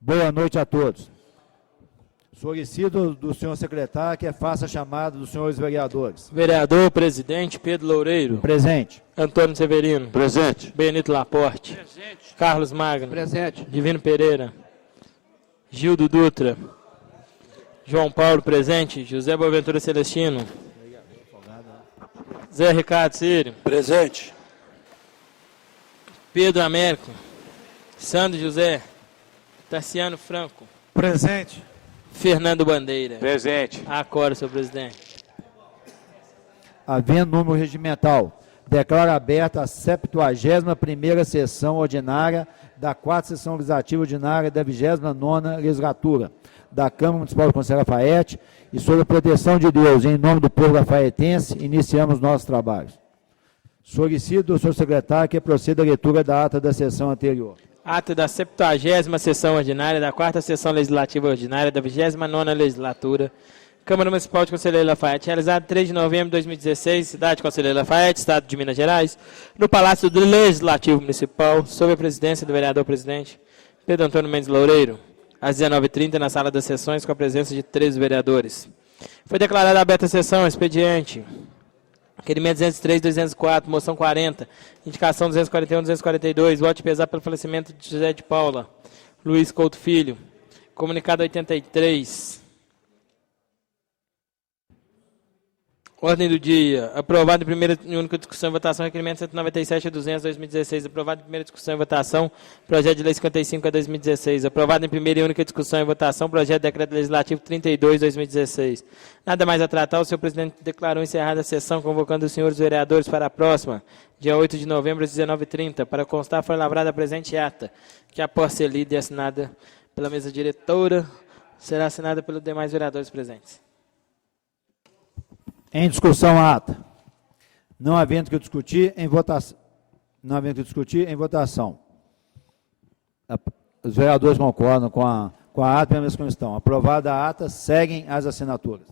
Boa noite a todos. Solicito do senhor secretário que faça a chamada dos senhores vereadores. Vereador presidente Pedro Loureiro. Presente. Antônio Severino. Presente. Benito Laporte. Presente. Carlos Magno. Presente. Divino Pereira. Gildo Dutra. João Paulo presente. José Boaventura Celestino. Zé Ricardo Sírio. Presente. Pedro Américo. Sandro José. Tarciano Franco. Presente. Fernando Bandeira. Presente. Acordo, senhor presidente. Havendo número regimental, declaro aberta a 71ª sessão ordinária da 4ª Sessão Legislativa Ordinária da 29ª Legislatura da Câmara Municipal de Conselho Lafayette e, sob a proteção de Deus, em nome do povo lafaientense, iniciamos nossos trabalhos. Solicito do senhor secretário que proceda a leitura da ata da sessão anterior. Ata da 70ª Sessão Ordinária da 4ª Sessão Legislativa Ordinária da 29ª Legislatura, Câmara Municipal de Conselheiro Lafayette, realizado 3 de novembro de 2016, cidade de Conselheiro Lafayette, Estado de Minas Gerais, no Palácio do Legislativo Municipal, sob a presidência do vereador-presidente Pedro Antônio Mendes Loureiro, às 19h30, na sala das sessões, com a presença de 13 vereadores. Foi declarada aberta a sessão, expediente. Requerimento 203-204, moção 40, indicação 241-242, voto de pesar pelo falecimento de José de Paula, Luiz Couto Filho. Comunicado 83. Ordem do dia. Aprovado em primeira e única discussão e votação, requerimento 197-200-2016. Aprovado em primeira discussão e votação, projeto de lei 55-2016. Aprovado em primeira e única discussão e votação, projeto de decreto legislativo 32-2016. Nada mais a tratar, o senhor presidente declarou encerrada a sessão, convocando os senhores vereadores para a próxima, dia 8 de novembro, às 19h30. Para constar, foi lavrada a presente ata, que após ser lida e assinada pela mesa diretora, será assinada pelos demais vereadores presentes. Em discussão a ata. Não havendo que discutir, em votação. Os vereadores concordam com a ata pela mesma questão. Aprovada a ata, seguem as assinaturas.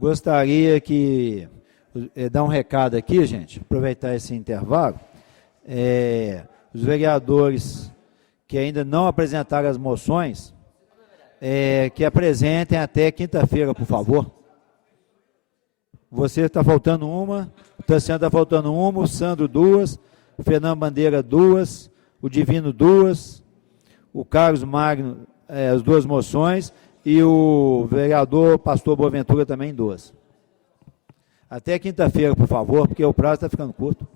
Gostaria que dar um recado aqui, gente, aproveitar esse intervalo. Os vereadores que ainda não apresentaram as moções, que apresentem até quinta-feira, por favor. Você está faltando uma, o Tassiano está faltando uma, o Sandro duas, o Fernando Bandeira duas, o Divino duas, o Carlos Magno as duas moções e o vereador Pastor Boaventura também duas. Até quinta-feira, por favor, porque o prazo está ficando curto.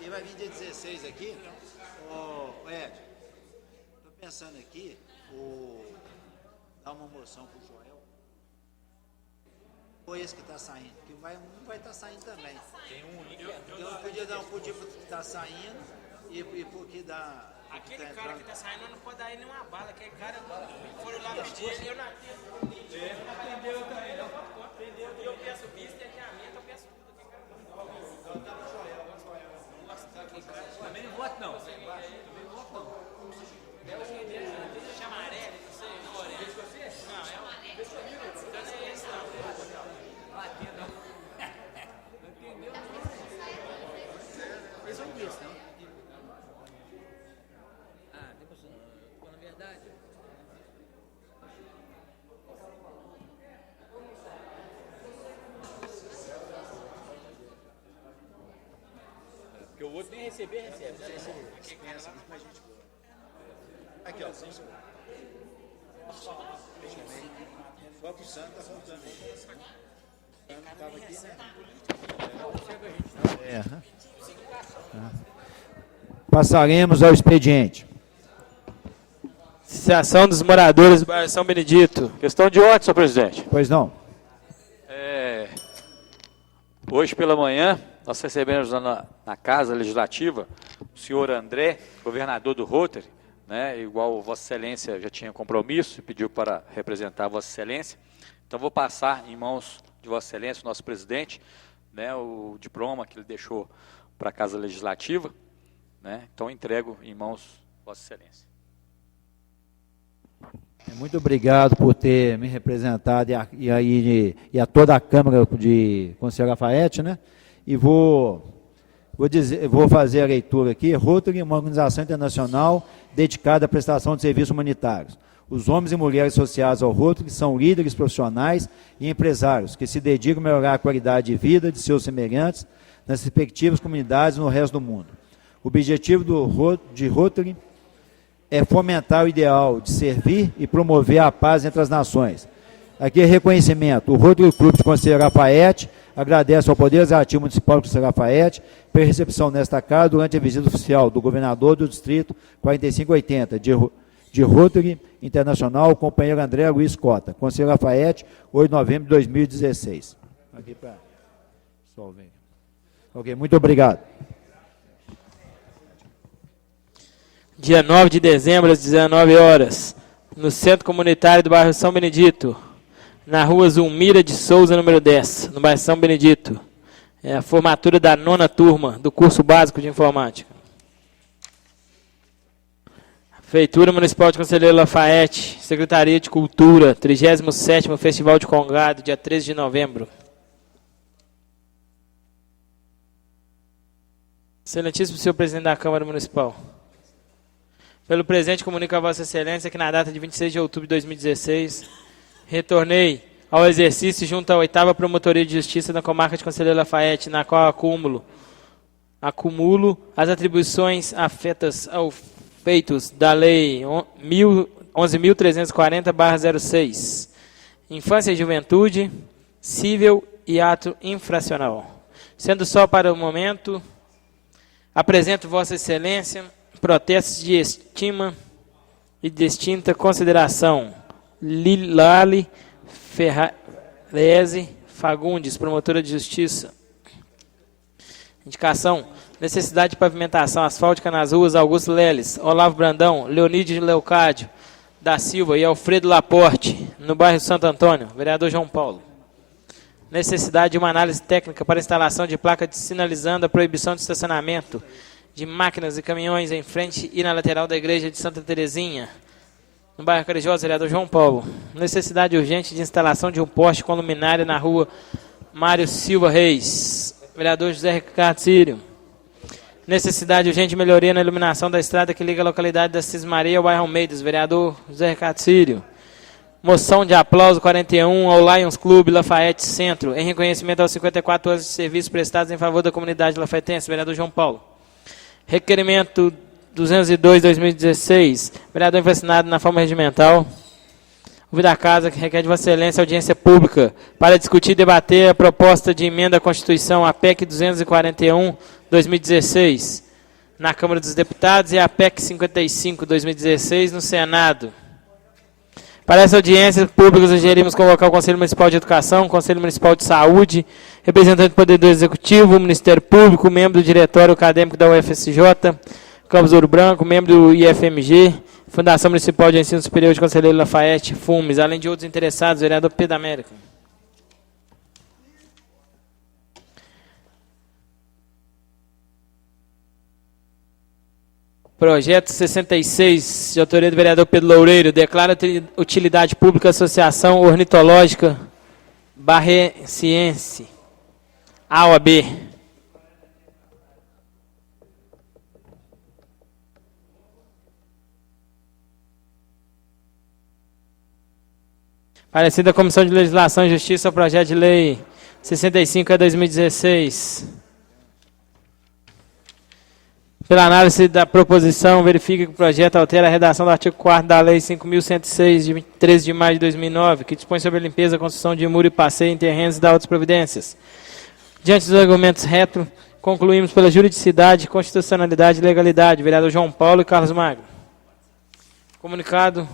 Ele vai vir dia 16 aqui. Ed, estou pensando aqui, dar uma moção para o Joel. Ou esse que está saindo, que não vai estar saindo também. Tem um não podia estar saindo E por que dá... Aquele cara que tá saindo não pode dar aí nenhuma bala. Aquele cara, foram lá pedir ele, eu não atendo. Entendeu também, não pode conta. Entendeu? E eu peço visto e adiamento, eu peço tudo. Também não voto, não. Chama amarelo, não sei, não orelha. Não, é um... Então não é esse, não. Eles são disso, não? Ah, depois, falando a verdade. Porque o outro nem receber, recebe. Aqui, ó. Só que o Santo tá faltando aí. O Santo tava aqui, né? Passaremos ao expediente. Associação dos Moradores do bairro São Benedito. Questão de ordem, senhor presidente. Pois não. Hoje pela manhã, nós recebemos na Casa Legislativa o senhor André, governador do Rotary, né, igual Vossa Excelência já tinha compromisso e pediu para representar Vossa Excelência. Então, vou passar em mãos de Vossa Excelência, o nosso presidente, né, o diploma que ele deixou para a Casa Legislativa. Né, então, entrego em mãos de Vossa Excelência. Muito obrigado por ter me representado e a toda a Câmara de Conselheiro Lafayette, né? E vou fazer a leitura aqui. Rotary é uma organização internacional dedicada à prestação de serviços humanitários. Os homens e mulheres associados ao Rotary são líderes profissionais e empresários que se dedicam a melhorar a qualidade de vida de seus semelhantes nas respectivas comunidades no resto do mundo. O objetivo de Rotary é fomentar o ideal de servir e promover a paz entre as nações. Aqui é reconhecimento. O Rotary Clube de Conselheiro Lafayette agradece ao Poder Executivo Municipal de Conselheiro Lafayette pela recepção nesta casa durante a visita oficial do governador do Distrito 4580 de Rotary Internacional, o companheiro André Luiz Cota, Conselheiro Lafayette, 8 de novembro de 2016. Aqui para solver. Ok, muito obrigado. Dia 9 de dezembro, às 19 horas, no Centro Comunitário do bairro São Benedito, na rua Zulmira de Souza, número 10, no bairro São Benedito. É a formatura da 9ª turma do curso básico de informática. Prefeitura Municipal de Conselheiro Lafayette, Secretaria de Cultura, 37º Festival de Congado, dia 13 de novembro. Excelentíssimo senhor presidente da Câmara Municipal. Pelo presente, comunico a Vossa Excelência que na data de 26 de outubro de 2016, retornei ao exercício junto à 8ª Promotoria de Justiça da Comarca de Conselheiro Lafayette, na qual acumulo as atribuições afetas aos feitos da Lei 11.340/06, Infância e Juventude, Cível e Ato Infracional. Sendo só para o momento, apresento Vossa Excelência protestos de estima e distinta consideração. Lilale Ferrarese Fagundes, promotora de justiça. Indicação: necessidade de pavimentação asfáltica nas ruas Augusto Leles, Olavo Brandão, Leonídio Leocádio da Silva e Alfredo Laporte, no bairro Santo Antônio. Vereador João Paulo. Necessidade de uma análise técnica para instalação de placa sinalizando a proibição de estacionamento de máquinas e caminhões em frente e na lateral da igreja de Santa Terezinha, no bairro Carijosa. Vereador João Paulo. Necessidade urgente de instalação de um poste com luminária na rua Mário Silva Reis. Vereador José Ricardo Sírio. Necessidade urgente de melhoria na iluminação da estrada que liga a localidade da Cismaria ao bairro Almeidas. Vereador José Ricardo Sírio. Moção de aplauso 41 ao Lions Clube Lafayette Centro, em reconhecimento aos 54 anos de serviços prestados em favor da comunidade lafayettense. Vereador João Paulo. Requerimento 202/2016, vereador infracionado na forma regimental. Ouvido a casa, que requer de Vossa Excelência audiência pública para discutir e debater a proposta de emenda à Constituição, a PEC 241/2016, na Câmara dos Deputados, e a PEC 55/2016 no Senado. Para essa audiência pública, sugerimos convocar o Conselho Municipal de Educação, o Conselho Municipal de Saúde, representante do Poder do Executivo, o Ministério Público, membro do Diretório Acadêmico da UFSJ, Campos Ouro Branco, membro do IFMG, Fundação Municipal de Ensino Superior de Conselheiro Lafayette, FUMES, além de outros interessados, vereador Pedro Américo. Projeto 66, de autoria do vereador Pedro Loureiro, declara utilidade pública a Associação Ornitológica Barreciense, AOAB. Parecer da Comissão de Legislação e Justiça ao projeto de lei 65/2016. Pela análise da proposição, verifica que o projeto altera a redação do artigo 4º da Lei 5.106, de 13 de maio de 2009, que dispõe sobre a limpeza, construção de muro e passeio em terrenos e da outras providências. Diante dos argumentos reto, concluímos pela juridicidade, constitucionalidade e legalidade. Vereador João Paulo e Carlos Magno. Comunicamos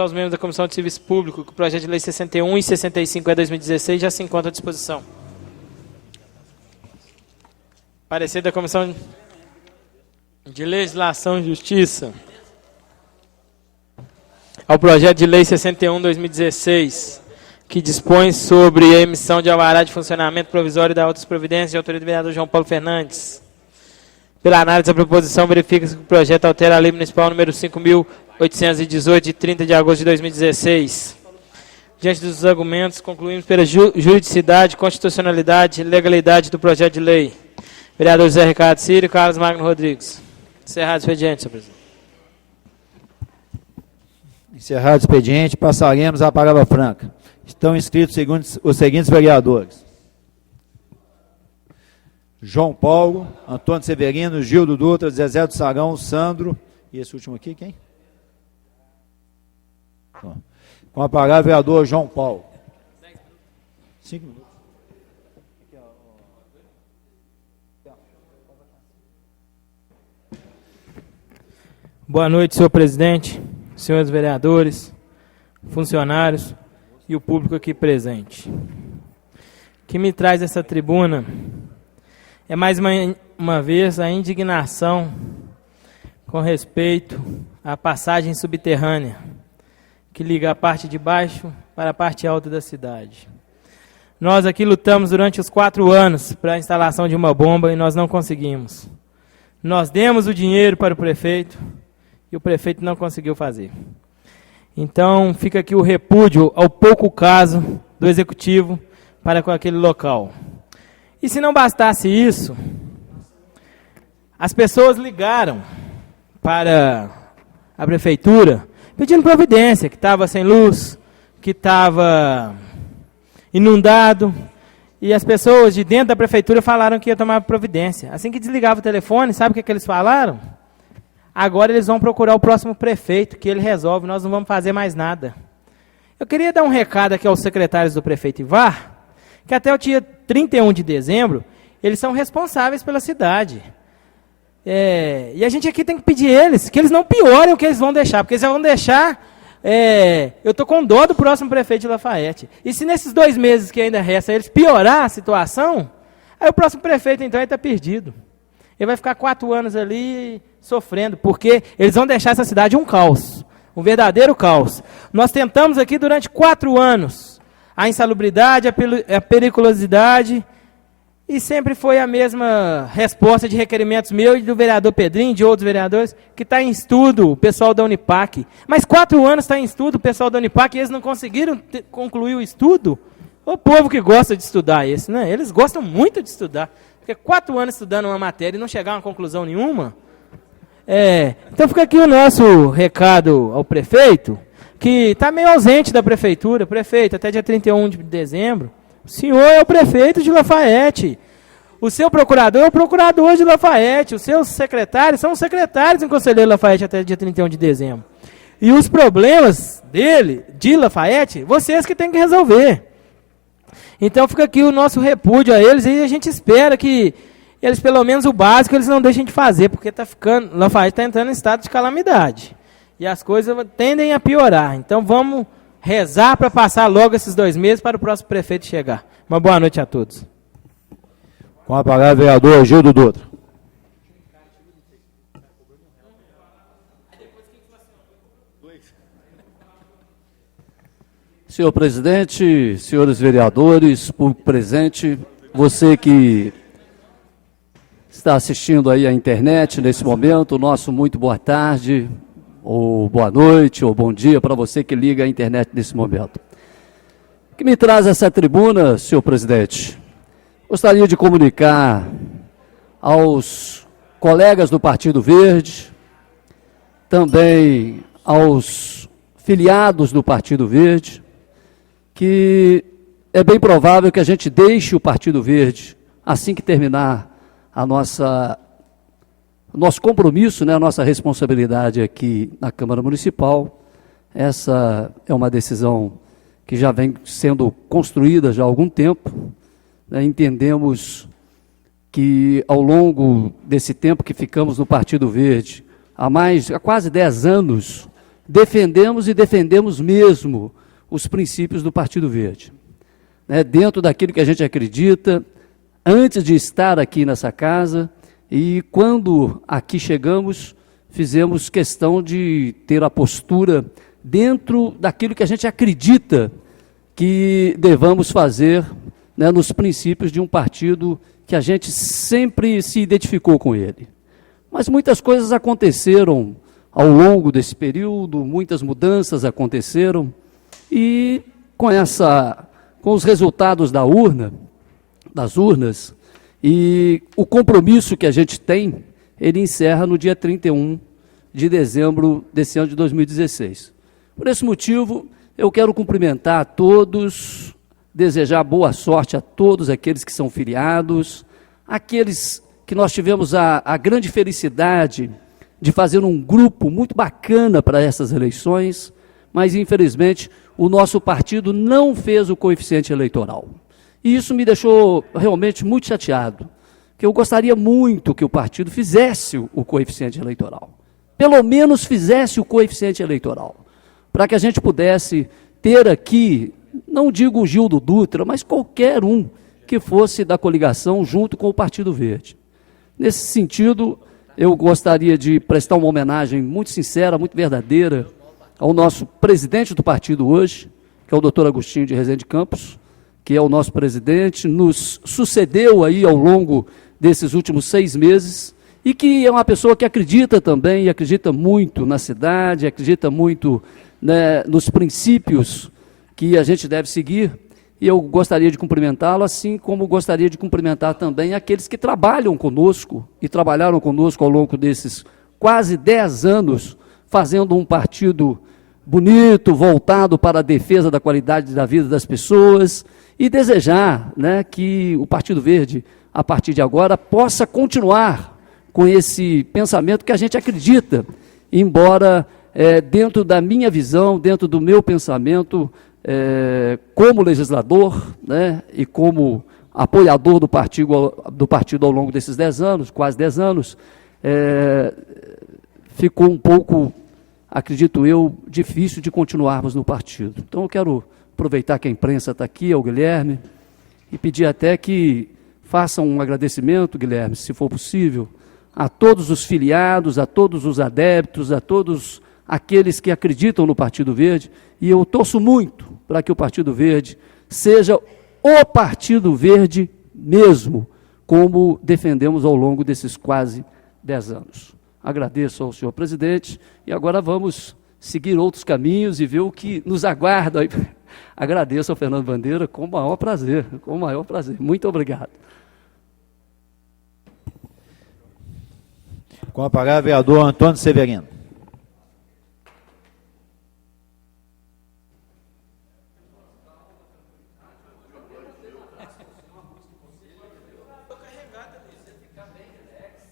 aos membros da Comissão de Serviço Público que o projeto de lei 61 e 65/2016 já se encontra à disposição. Parecer da Comissão de Legislação e Justiça ao projeto de lei 61/2016, que dispõe sobre a emissão de alvará de funcionamento provisório da outras providências, de autoria do vereador João Paulo Fernandes. Pela análise da proposição, verifica-se que o projeto altera a lei municipal número 5.818, de 30 de agosto de 2016. Diante dos argumentos, concluímos pela juridicidade, constitucionalidade e legalidade do projeto de lei. Vereador José Ricardo Círio e Carlos Magno Rodrigues. Encerrado o expediente, senhor presidente. Encerrado o expediente, passaremos à palavra franca. Estão inscritos os seguintes vereadores: João Paulo, Antônio Severino, Gildo Dutra, Zezé do Sarão, Sandro, e esse último aqui, quem? Com a palavra, vereador João Paulo. 5 minutos. Boa noite, senhor presidente, senhores vereadores, funcionários e o público aqui presente. O que me traz essa tribuna é mais uma vez a indignação com respeito à passagem subterrânea que liga a parte de baixo para a parte alta da cidade. Nós aqui lutamos durante os 4 anos para a instalação de uma bomba e nós não conseguimos. Nós demos o dinheiro para o prefeito e o prefeito não conseguiu fazer. Então, fica aqui o repúdio ao pouco caso do executivo para com aquele local. E se não bastasse isso, as pessoas ligaram para a prefeitura pedindo providência, que estava sem luz, que estava inundado, e as pessoas de dentro da prefeitura falaram que ia tomar providência. Assim que desligava o telefone, sabe o que eles falaram? Agora eles vão procurar o próximo prefeito, que ele resolve, nós não vamos fazer mais nada. Eu queria dar um recado aqui aos secretários do prefeito Ivar, que até o dia 31 de dezembro, eles são responsáveis pela cidade. E a gente aqui tem que pedir eles, que eles não piorem o que eles vão deixar, porque eles vão deixar, eu estou com dó do próximo prefeito de Lafayette. E se nesses 2 meses que ainda resta eles piorar a situação, aí o próximo prefeito então está perdido. Ele vai ficar 4 anos ali sofrendo, porque eles vão deixar essa cidade um caos, um verdadeiro caos. Nós tentamos aqui durante 4 anos a insalubridade, a periculosidade, e sempre foi a mesma resposta de requerimentos meus e do vereador Pedrinho, de outros vereadores, que está em estudo o pessoal da Unipac. Mas 4 anos está em estudo o pessoal da Unipac e eles não conseguiram concluir o estudo. O povo que gosta de estudar esse, né? Eles gostam muito de estudar. Porque 4 anos estudando uma matéria e não chegar a uma conclusão nenhuma. Então fica aqui o nosso recado ao prefeito, que está meio ausente da prefeitura. Prefeito, até dia 31 de dezembro, o senhor é o prefeito de Lafayette. O seu procurador é o procurador de Lafayette. Os seus secretários são os secretários em Conselheiro Lafayette até dia 31 de dezembro. E os problemas dele, de Lafayette, vocês que têm que resolver. Então fica aqui o nosso repúdio a eles e a gente espera que eles, pelo menos o básico, eles não deixem de fazer, porque Lafayette está entrando em estado de calamidade. E as coisas tendem a piorar. Então vamos rezar para passar logo esses 2 meses para o próximo prefeito chegar. Uma boa noite a todos. Com a palavra, vereador Gildo Dutra. Senhor presidente, senhores vereadores, público presente, você que está assistindo aí à internet nesse momento, nosso muito boa tarde, ou boa noite, ou bom dia para você que liga a internet nesse momento. O que me traz essa tribuna, senhor presidente? Gostaria de comunicar aos colegas do Partido Verde, também aos filiados do Partido Verde, que é bem provável que a gente deixe o Partido Verde assim que terminar o nosso compromisso, né, a nossa responsabilidade aqui na Câmara Municipal. Essa é uma decisão que já vem sendo construída já há algum tempo, né? Entendemos que ao longo desse tempo que ficamos no Partido Verde, há quase 10 anos, defendemos e defendemos mesmo os princípios do Partido Verde, né? Dentro daquilo que a gente acredita, antes de estar aqui nessa casa, e quando aqui chegamos, fizemos questão de ter a postura dentro daquilo que a gente acredita que devamos fazer, né, nos princípios de um partido que a gente sempre se identificou com ele. Mas muitas coisas aconteceram ao longo desse período, muitas mudanças aconteceram, e com os resultados das urnas, e o compromisso que a gente tem, ele encerra no dia 31 de dezembro desse ano de 2016. Por esse motivo, eu quero cumprimentar a todos, desejar boa sorte a todos aqueles que são filiados, aqueles que nós tivemos a grande felicidade de fazer um grupo muito bacana para essas eleições, mas infelizmente o nosso partido não fez o coeficiente eleitoral. E isso me deixou realmente muito chateado, que eu gostaria muito que o partido fizesse o coeficiente eleitoral. Pelo menos fizesse o coeficiente eleitoral, para que a gente pudesse ter aqui, não digo o Gildo Dutra, mas qualquer um que fosse da coligação junto com o Partido Verde. Nesse sentido, eu gostaria de prestar uma homenagem muito sincera, muito verdadeira, ao nosso presidente do partido hoje, que é o doutor Agostinho de Rezende Campos, que é o nosso presidente, nos sucedeu aí ao longo desses últimos 6 meses, e que é uma pessoa que acredita também, e acredita muito na cidade, acredita muito, né, nos princípios que a gente deve seguir, e eu gostaria de cumprimentá-lo, assim como gostaria de cumprimentar também aqueles que trabalham conosco, e trabalharam conosco ao longo desses quase 10 anos, fazendo um partido bonito, voltado para a defesa da qualidade da vida das pessoas, e desejar, né, que o Partido Verde, a partir de agora, possa continuar com esse pensamento que a gente acredita, embora dentro da minha visão, dentro do meu pensamento, como legislador, né, e como apoiador do partido ao longo desses 10 anos, quase 10 anos, ficou um pouco, acredito eu, difícil de continuarmos no partido. Então eu quero aproveitar que a imprensa está aqui, ao Guilherme, e pedir até que façam um agradecimento, Guilherme, se for possível, a todos os filiados, a todos os adeptos, a todos aqueles que acreditam no Partido Verde, e eu torço muito para que o Partido Verde seja o Partido Verde mesmo, como defendemos ao longo desses quase 10 anos. Agradeço ao senhor presidente, e agora vamos seguir outros caminhos e ver o que nos aguarda aí. Agradeço ao Fernando Bandeira com o maior prazer, com o maior prazer. Muito obrigado. Com a palavra, vereador Antônio Severino.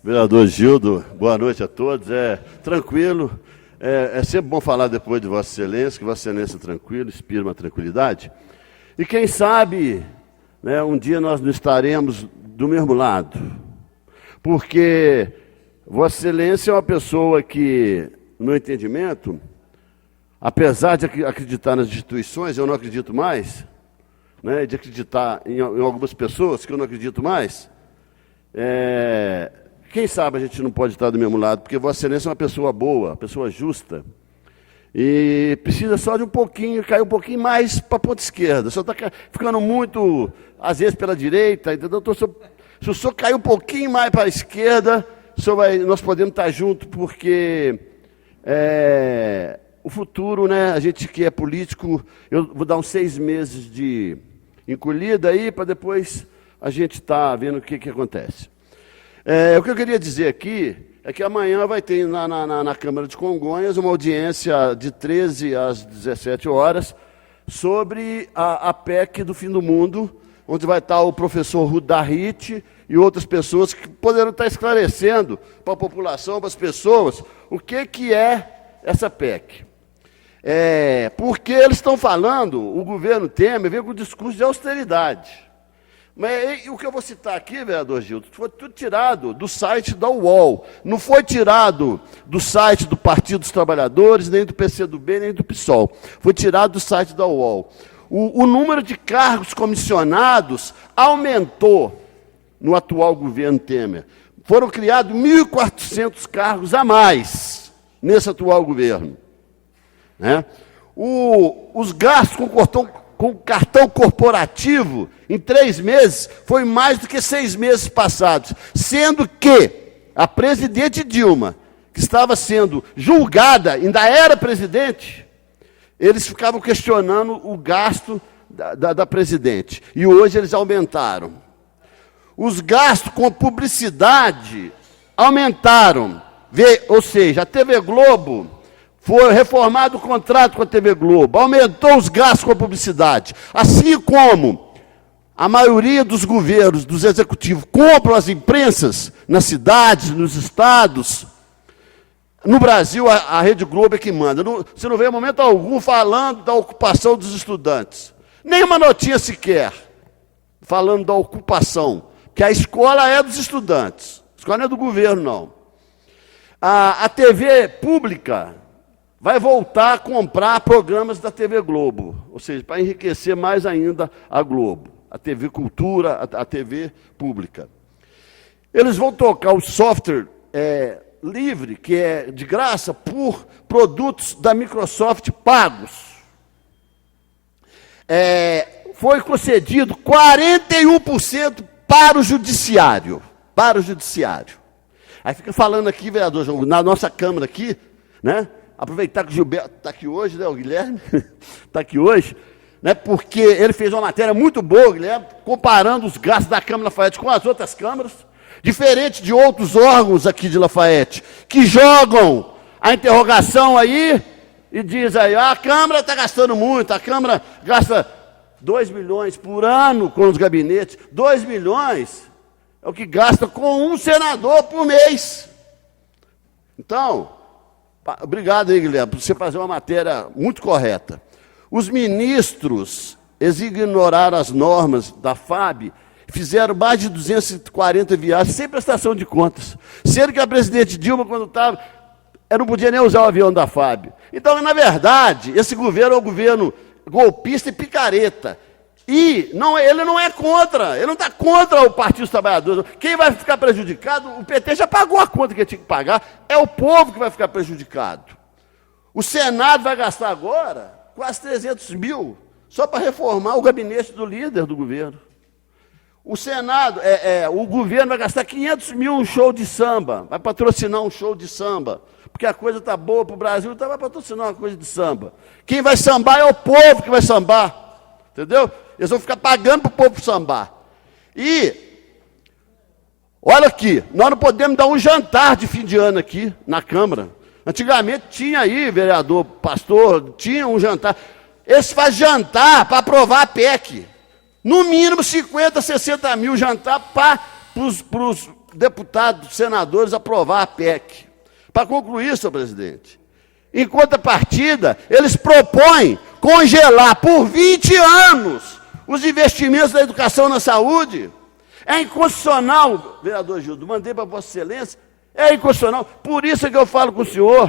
Vereador Gildo, boa noite a todos. Tranquilo, é sempre bom falar depois de Vossa Excelência, que Vossa Excelência é tranquilo, inspira uma tranquilidade. E quem sabe, né, um dia nós não estaremos do mesmo lado, porque Vossa Excelência é uma pessoa que, no meu entendimento, apesar de acreditar nas instituições, eu não acredito mais, né, de acreditar em algumas pessoas que eu não acredito mais, quem sabe a gente não pode estar do mesmo lado, porque Vossa Excelência é uma pessoa boa, uma pessoa justa, E precisa só de um pouquinho, cair um pouquinho mais para a ponta esquerda. O senhor está ficando muito, às vezes, pela direita, entendeu? Então, se o senhor cair um pouquinho mais para a esquerda, nós podemos estar juntos, porque o futuro, né? A gente que é político, eu vou dar uns 6 meses de encolhida aí, para depois a gente estar vendo o que acontece. O que eu queria dizer aqui é que amanhã vai ter na Câmara de Congonhas uma audiência de 13 às 17 horas sobre a PEC do fim do mundo, onde vai estar o professor Rudahit e outras pessoas que poderão estar esclarecendo para a população, para as pessoas, o que é essa PEC. Porque eles estão falando, o governo Temer vem com um discurso de austeridade. Mas o que eu vou citar aqui, vereador Gildo, foi tudo tirado do site da UOL. Não foi tirado do site do Partido dos Trabalhadores, nem do PCdoB, nem do PSOL. Foi tirado do site da UOL. O número de cargos comissionados aumentou no atual governo Temer. Foram criados 1.400 cargos a mais nesse atual governo. Né? Os gastos com cartão corporativo, em 3 meses, foi mais do que 6 meses passados. Sendo que a presidente Dilma, que estava sendo julgada, ainda era presidente, eles ficavam questionando o gasto da presidente. E hoje eles aumentaram. Os gastos com publicidade aumentaram. Ou seja, a TV Globo... Foi reformado o contrato com a TV Globo, aumentou os gastos com a publicidade, assim como a maioria dos governos, dos executivos, compram as imprensas nas cidades, nos estados. No Brasil, a Rede Globo é que manda. Você não vê em momento algum falando da ocupação dos estudantes. Nenhuma notícia sequer falando da ocupação, que a escola é dos estudantes, a escola não é do governo, não. A TV pública vai voltar a comprar programas da TV Globo, ou seja, para enriquecer mais ainda a Globo, a TV Cultura, a TV pública. Eles vão tocar o software livre, que é de graça, por produtos da Microsoft pagos. Foi concedido 41% para o judiciário. Para o judiciário. Aí fica falando aqui, vereador João, na nossa Câmara aqui, né? Aproveitar que o Gilberto está aqui hoje, né, o Guilherme está aqui hoje, né, porque ele fez uma matéria muito boa, Guilherme, comparando os gastos da Câmara Lafayette com as outras câmaras, diferente de outros órgãos aqui de Lafayette, que jogam a interrogação aí e diz aí, a Câmara está gastando muito, a Câmara gasta 2 milhões por ano com os gabinetes, 2 milhões é o que gasta com um senador por mês. Então, obrigado aí, Guilherme, por você fazer uma matéria muito correta. Os ministros, eles ignoraram as normas da FAB, fizeram mais de 240 viagens sem prestação de contas. Sendo que a presidente Dilma, quando estava, não podia nem usar o avião da FAB. Então, na verdade, esse governo é um governo golpista e picareta. E ele não é contra, ele não está contra o Partido dos Trabalhadores. Quem vai ficar prejudicado, o PT já pagou a conta que tinha que pagar, é o povo que vai ficar prejudicado. O Senado vai gastar agora quase 300 mil, só para reformar o gabinete do líder do governo. O Senado, o governo vai gastar 500 mil um show de samba, vai patrocinar um show de samba, porque a coisa está boa para o Brasil, então vai patrocinar uma coisa de samba. Quem vai sambar é o povo que vai sambar, entendeu? Eles vão ficar pagando para o povo sambar. E, olha aqui, nós não podemos dar um jantar de fim de ano aqui na Câmara. Antigamente tinha aí, vereador, pastor, tinha um jantar. Eles fazem jantar para aprovar a PEC. No mínimo 50, 60 mil jantar para os deputados, senadores aprovar a PEC. Para concluir, senhor presidente, em contrapartida, eles propõem congelar por 20 anos os investimentos da educação na saúde. É inconstitucional, vereador Gildo, mandei para Vossa Excelência, é inconstitucional. Por isso é que eu falo com o senhor.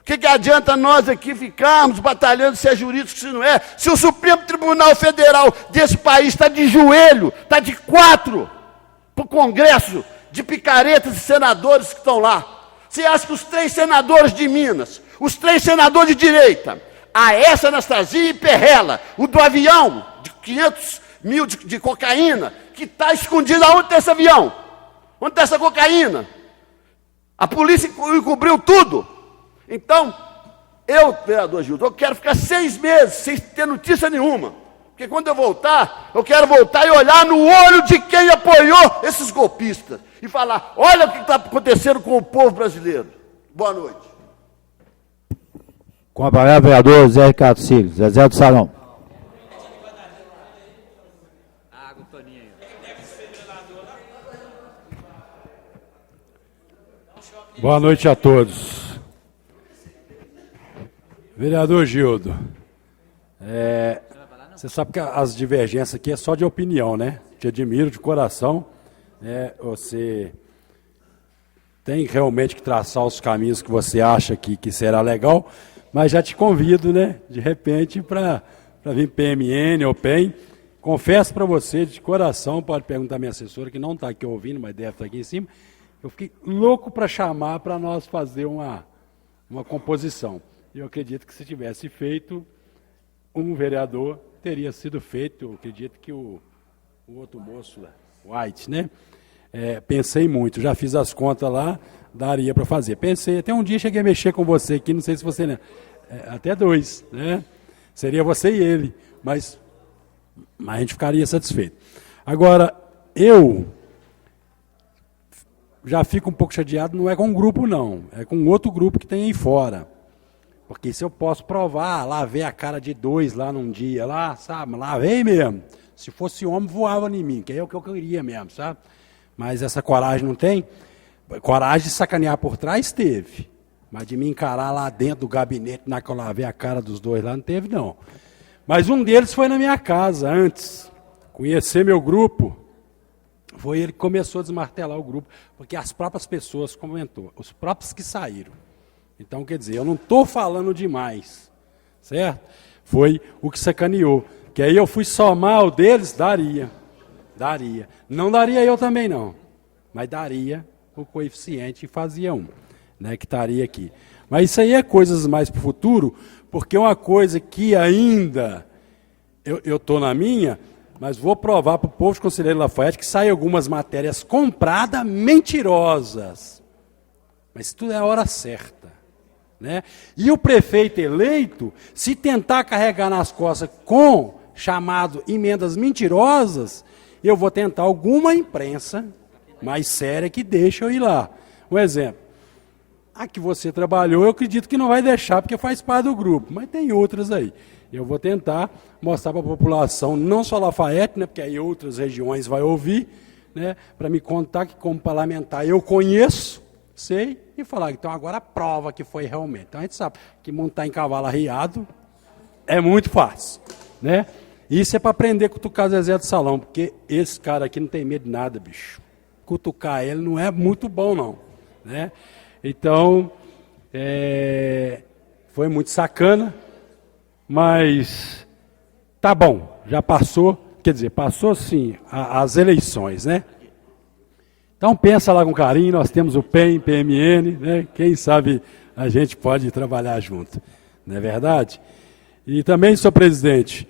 O que adianta nós aqui ficarmos batalhando se é jurídico, se não é? Se o Supremo Tribunal Federal desse país está de joelho, está de 4 para o Congresso de picaretas e senadores que estão lá. Você acha que os 3 senadores de Minas, os 3 senadores de direita, Aécio Anastasia e Perrella, o do avião de 500 mil de cocaína, que está escondido, aonde está esse avião? Onde está essa cocaína? A polícia encobriu tudo. Então, vereador Gildo, eu quero ficar 6 meses sem ter notícia nenhuma. Porque quando eu voltar, eu quero voltar e olhar no olho de quem apoiou esses golpistas. E falar, olha o que está acontecendo com o povo brasileiro. Boa noite. Com a palavra, vereador Zé Ricardo Cílio, Zezé do Salão. Boa noite a todos. Vereador Gildo, você sabe que as divergências aqui é só de opinião, né? Te admiro de coração. Você tem realmente que traçar os caminhos que você acha que será legal, mas já te convido, né? De repente, para vir PMN ou PEN. Confesso para você, de coração, pode perguntar à minha assessora, que não está aqui ouvindo, mas deve estar aqui em cima. Eu fiquei louco para chamar para nós fazer uma composição. Eu acredito que se tivesse feito, um vereador teria sido feito. Eu acredito que o outro moço, White, né? Pensei muito, já fiz as contas lá, daria para fazer. Pensei, até um dia cheguei a mexer com você aqui, não sei se você lembra, até 2, né? Seria você e ele, mas a gente ficaria satisfeito. Agora, eu já fico um pouco chateado, não é com um grupo não, é com outro grupo que tem aí fora. Porque se eu posso provar, lavei a cara de 2 lá num dia, lá, sabe, lavei mesmo. Se fosse homem, voava em mim, que é o que eu queria mesmo, sabe? Mas essa coragem não tem. Coragem de sacanear por trás teve. Mas de me encarar lá dentro do gabinete, na que eu lavei a cara dos 2 lá, não teve não. Mas um deles foi na minha casa antes. Conhecer meu grupo. Foi ele que começou a desmartelar o grupo, porque as próprias pessoas comentou, os próprios que saíram. Então, quer dizer, eu não estou falando demais, certo? Foi o que sacaneou. Que aí eu fui somar o deles, daria. Não daria eu também não, mas daria o coeficiente e fazia um, né, que estaria aqui. Mas isso aí é coisas mais para o futuro, porque é uma coisa que ainda eu estou na minha, mas vou provar para o povo de Conselheiro Lafayette que saem algumas matérias compradas mentirosas. Mas tudo é a hora certa. Né? E o prefeito eleito, se tentar carregar nas costas com chamado emendas mentirosas, eu vou tentar alguma imprensa mais séria que deixa eu ir lá. Um exemplo. A que você trabalhou, eu acredito que não vai deixar, porque faz parte do grupo, mas tem outras aí. Eu vou tentar mostrar para a população, não só Lafayette, né, porque aí outras regiões vai ouvir, né, para me contar que como parlamentar eu conheço, sei, e falar, então agora a prova que foi realmente. Então a gente sabe que montar em cavalo arriado é muito fácil. Né? Isso é para aprender a cutucar Zezé do Salão, porque esse cara aqui não tem medo de nada, bicho. Cutucar ele não é muito bom, não. Né? Então, foi muito sacana, mas tá bom, já passou, quer dizer, passou sim as eleições, né? Então pensa lá com carinho, nós temos o PEN, PMN, né? Quem sabe a gente pode trabalhar junto, não é verdade? E também, senhor presidente,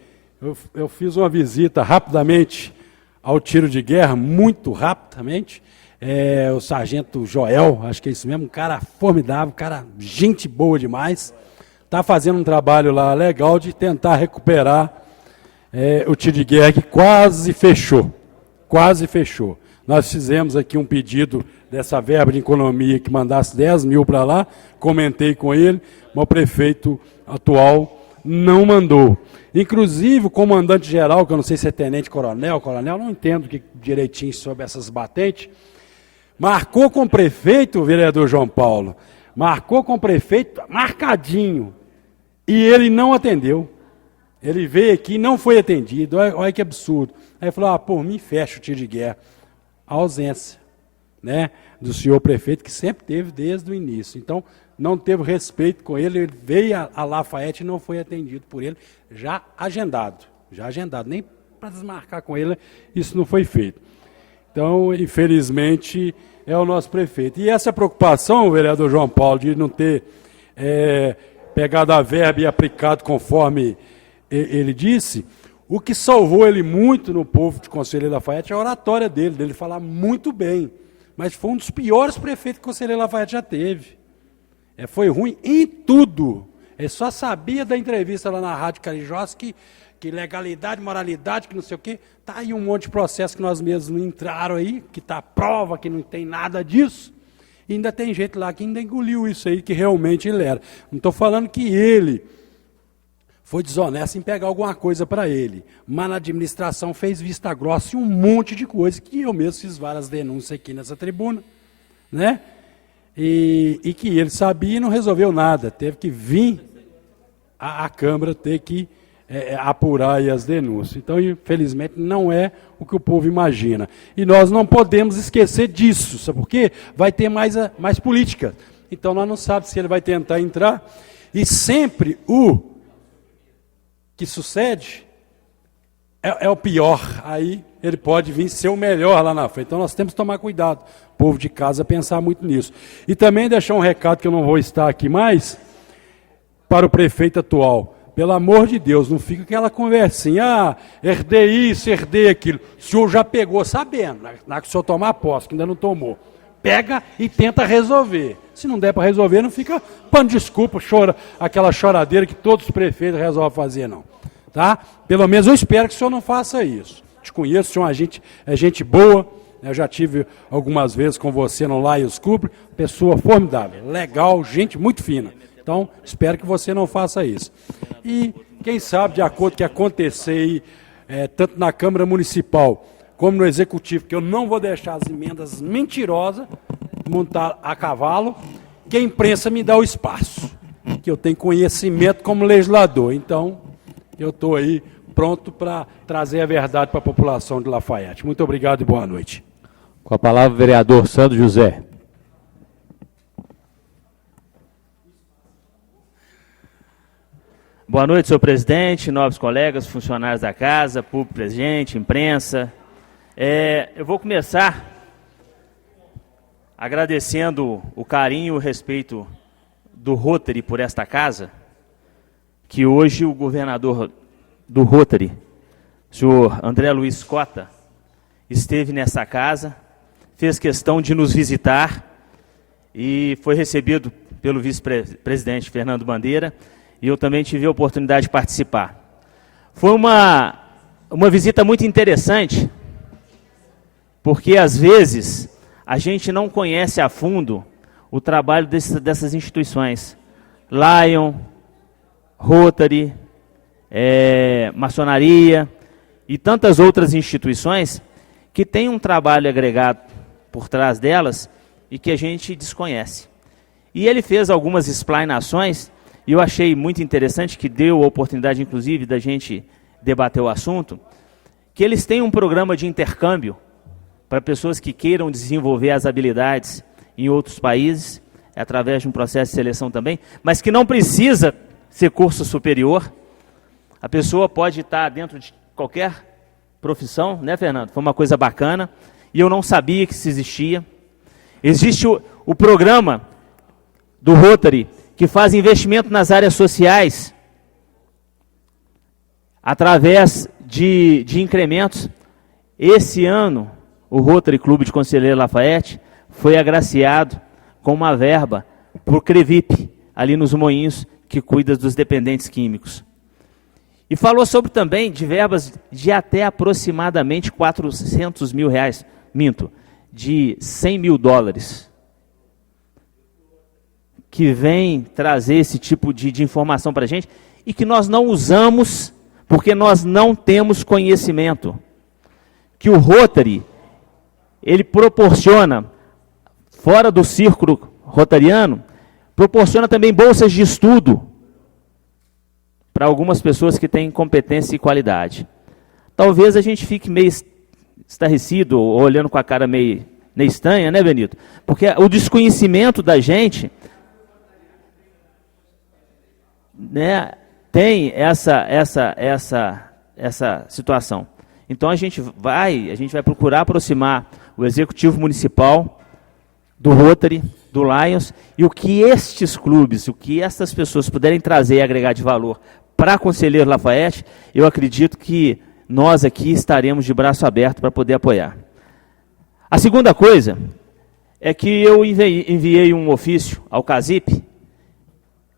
eu fiz uma visita rapidamente ao tiro de guerra, muito rapidamente, o sargento Joel, acho que é isso mesmo, um cara formidável, cara, gente boa demais, está fazendo um trabalho lá legal de tentar recuperar o tiro de guerra que quase fechou. Nós fizemos aqui um pedido dessa verba de economia que mandasse 10 mil para lá, comentei com ele, mas o prefeito atual não mandou. Inclusive o comandante-geral, que eu não sei se é tenente-coronel, não entendo direitinho sobre essas batentes, marcou com o prefeito, o vereador João Paulo, marcou com o prefeito marcadinho, e ele não atendeu. Ele veio aqui e não foi atendido, olha que absurdo. Aí falou, por mim fecha o tiro de guerra. A ausência, né, do senhor prefeito, que sempre teve desde o início. Então, não teve respeito com ele, ele veio a Lafayette e não foi atendido por ele, já agendado, nem para desmarcar com ele, isso não foi feito. Então, infelizmente, é o nosso prefeito. E essa preocupação, o vereador João Paulo, de não ter pegado a verba e aplicado conforme ele disse, o que salvou ele muito no povo de Conselheiro Lafaiete é a oratória dele falar muito bem. Mas foi um dos piores prefeitos que o Conselheiro Lafaiete já teve. Foi ruim em tudo. Ele só sabia da entrevista lá na Rádio Carijós que legalidade, moralidade, que não sei o quê. Tá aí um monte de processo que nós mesmos entraram aí, que tá prova que não tem nada disso. E ainda tem gente lá que ainda engoliu isso aí, que realmente ele era. Não estou falando que ele foi desonesto em pegar alguma coisa para ele. Mas na administração fez vista grossa e um monte de coisa, que eu mesmo fiz várias denúncias aqui nessa tribuna, né? E que ele sabia e não resolveu nada. Teve que vir a Câmara ter que apurar aí as denúncias. Então, infelizmente, não é o que o povo imagina. E nós não podemos esquecer disso, sabe por quê? Vai ter mais política. Então, nós não sabemos se ele vai tentar entrar. E sempre o que sucede é o pior. Aí ele pode vir ser o melhor lá na frente. Então, nós temos que tomar cuidado, povo de casa, pensar muito nisso. E também deixar um recado, que eu não vou estar aqui mais, para o prefeito atual. Pelo amor de Deus, não fica aquela conversinha, herdei isso, herdei aquilo. O senhor já pegou sabendo, na que o senhor tomar posse, que ainda não tomou. Pega e tenta resolver. Se não der para resolver, não fica pano de desculpa, aquela choradeira que todos os prefeitos resolvem fazer, não. Tá? Pelo menos eu espero que o senhor não faça isso. Te conheço, o senhor é gente boa, eu já tive algumas vezes com você no Lions Club, pessoa formidável, legal, gente muito fina. Então, espero que você não faça isso. E, quem sabe, de acordo com o que acontecer aí, tanto na Câmara Municipal como no Executivo, que eu não vou deixar as emendas mentirosas montar a cavalo, que a imprensa me dá o espaço, que eu tenho conhecimento como legislador. Então, eu estou aí pronto para trazer a verdade para a população de Lafaiete. Muito obrigado e boa noite. Com a palavra, o vereador Sandro José. Boa noite, senhor presidente, nobres colegas, funcionários da casa, público presente, imprensa. Eu vou começar agradecendo o carinho e o respeito do Rotary por esta casa, que hoje o governador do Rotary, o senhor André Luiz Cota, esteve nessa casa, fez questão de nos visitar e foi recebido pelo vice-presidente Fernando Bandeira, e eu também tive a oportunidade de participar. Foi uma visita muito interessante, porque às vezes a gente não conhece a fundo o trabalho dessas instituições. Lion, Rotary, maçonaria e tantas outras instituições que têm um trabalho agregado por trás delas e que a gente desconhece. E ele fez algumas explanações, e eu achei muito interessante, que deu a oportunidade, inclusive, da gente debater o assunto, que eles têm um programa de intercâmbio para pessoas que queiram desenvolver as habilidades em outros países, através de um processo de seleção também, mas que não precisa ser curso superior. A pessoa pode estar dentro de qualquer profissão, né, Fernando? Foi uma coisa bacana, e eu não sabia que isso existia. Existe o programa do Rotary, que faz investimento nas áreas sociais, através de incrementos. Esse ano, o Rotary Clube de Conselheiro Lafaiete foi agraciado com uma verba para o CREVIP, ali nos Moinhos, que cuida dos dependentes químicos. E falou sobre também de verbas de até aproximadamente 400 mil reais, de 100 mil dólares, que vem trazer esse tipo de informação para a gente, e que nós não usamos, porque nós não temos conhecimento. Que o Rotary, ele proporciona, fora do círculo rotariano, proporciona também bolsas de estudo para algumas pessoas que têm competência e qualidade. Talvez a gente fique meio estarrecido, ou olhando com a cara meio estranha, né, Benito? Porque o desconhecimento da gente, né, tem essa situação. Então a gente vai procurar aproximar o Executivo Municipal do Rotary, do Lions, e o que estes clubes, o que estas pessoas puderem trazer e agregar de valor para Conselheiro Lafayette, eu acredito que nós aqui estaremos de braço aberto para poder apoiar. A segunda coisa é que eu enviei um ofício ao CASIP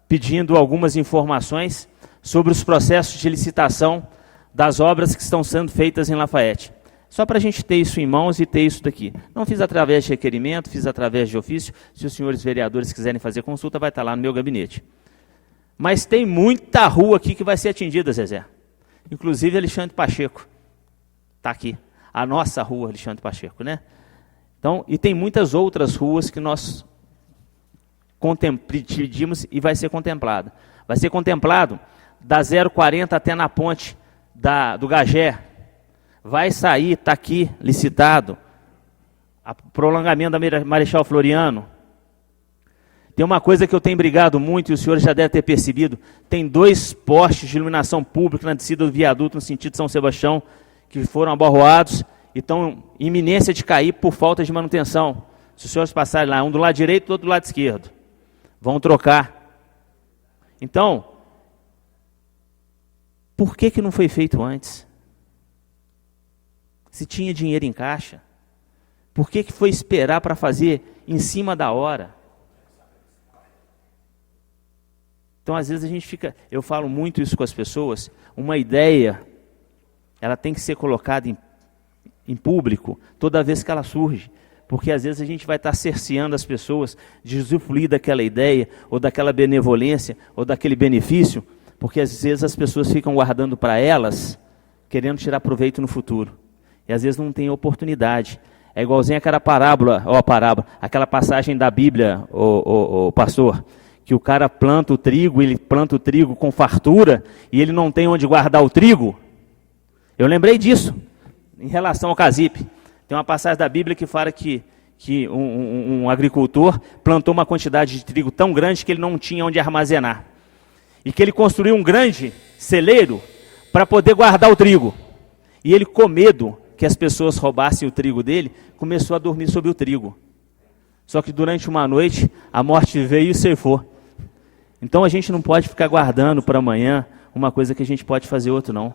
pedindo algumas informações sobre os processos de licitação das obras que estão sendo feitas em Lafayette. Só para a gente ter isso em mãos e ter isso daqui. Não fiz através de requerimento, fiz através de ofício. Se os senhores vereadores quiserem fazer consulta, vai estar lá no meu gabinete. Mas tem muita rua aqui que vai ser atingida, Zezé. Inclusive Alexandre Pacheco. Está aqui. A nossa rua, Alexandre Pacheco, né? Então, e tem muitas outras ruas que nós pedimos e vai ser contemplado. Vai ser contemplado da 040 até na ponte do Gagé. Vai sair, está aqui, licitado, o prolongamento da Marechal Floriano. Tem uma coisa que eu tenho brigado muito, e os senhores já devem ter percebido, tem 2 postes de iluminação pública na descida do viaduto no sentido São Sebastião, que foram abarroados e estão em iminência de cair por falta de manutenção. Se os senhores passarem lá, um do lado direito e outro do lado esquerdo, vão trocar. Então, por que não foi feito antes? Se tinha dinheiro em caixa, por que foi esperar para fazer em cima da hora? Então, às vezes a gente fica, eu falo muito isso com as pessoas, uma ideia, ela tem que ser colocada em público toda vez que ela surge, porque às vezes a gente vai estar cerceando as pessoas de usufruir daquela ideia, ou daquela benevolência, ou daquele benefício, porque às vezes as pessoas ficam guardando para elas, querendo tirar proveito no futuro. E às vezes não tem oportunidade. É igualzinho aquela aquela passagem da Bíblia, o pastor, que o cara planta o trigo, ele planta o trigo com fartura, e ele não tem onde guardar o trigo. Eu lembrei disso, em relação ao CASIP. Tem uma passagem da Bíblia que fala que um agricultor plantou uma quantidade de trigo tão grande que ele não tinha onde armazenar. E que ele construiu um grande celeiro para poder guardar o trigo. E ele, com medo que as pessoas roubassem o trigo dele, começou a dormir sobre o trigo. Só que durante uma noite, a morte veio e ceifou. Então a gente não pode ficar guardando para amanhã uma coisa que a gente pode fazer outra, não.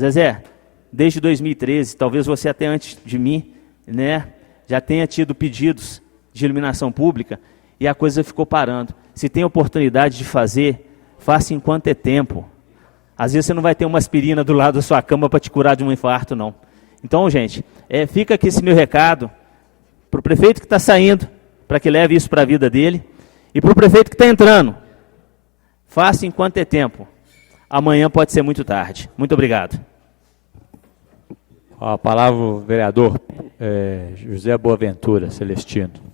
Zezé, desde 2013, talvez você até antes de mim, né, já tenha tido pedidos de iluminação pública e a coisa ficou parando. Se tem oportunidade de fazer, faça enquanto é tempo. Às vezes você não vai ter uma aspirina do lado da sua cama para te curar de um infarto, não. Então, gente, fica aqui esse meu recado para o prefeito que está saindo, para que leve isso para a vida dele, e para o prefeito que está entrando. Faça enquanto é tempo. Amanhã pode ser muito tarde. Muito obrigado. A palavra o vereador José Boaventura Celestino.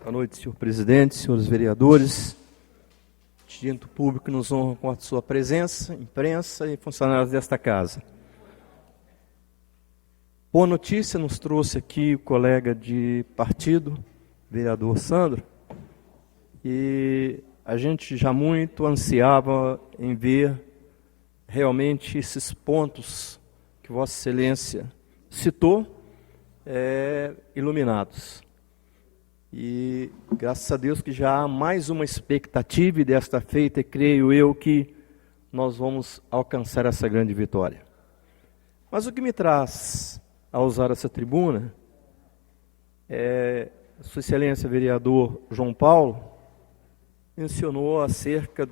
Boa noite, senhor presidente, senhores vereadores, distinto público que nos honra com a sua presença, imprensa e funcionários desta casa. Boa notícia nos trouxe aqui o colega de partido, vereador Sandro, e a gente já muito ansiava em ver realmente esses pontos que Vossa Excelência citou, iluminados. E graças a Deus que já há mais uma expectativa, e desta feita, creio eu que nós vamos alcançar essa grande vitória. Mas o que me traz a usar essa tribuna Sua Excelência vereador João Paulo mencionou acerca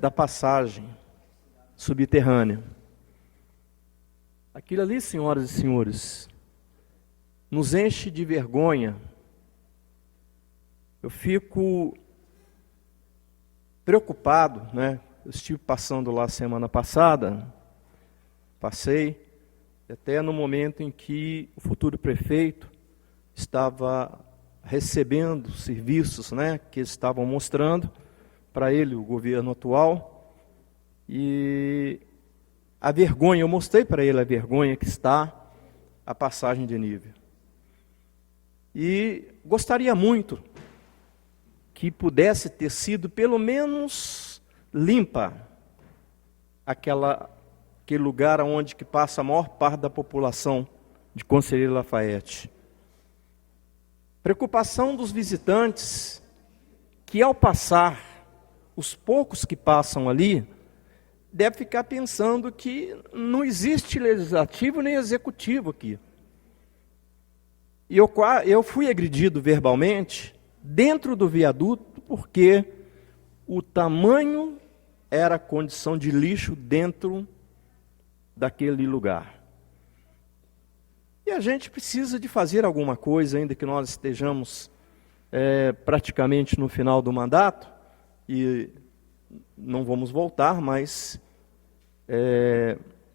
da passagem subterrânea. Aquilo ali, senhoras e senhores, nos enche de vergonha. Eu fico preocupado, né? Eu estive passando lá semana passada, passei, até no momento em que o futuro prefeito estava recebendo serviços, né, que eles estavam mostrando para ele, o governo atual, e a vergonha, eu mostrei para ele a vergonha que está a passagem de nível. E gostaria muito que pudesse ter sido pelo menos limpa aquele lugar onde que passa a maior parte da população de Conselheiro Lafayette. Preocupação dos visitantes que, ao passar, os poucos que passam ali, deve ficar pensando que não existe legislativo nem executivo aqui. E eu fui agredido verbalmente dentro do viaduto porque o tamanho era a condição de lixo dentro daquele lugar. E a gente precisa de fazer alguma coisa, ainda que nós estejamos praticamente no final do mandato, e não vamos voltar, mas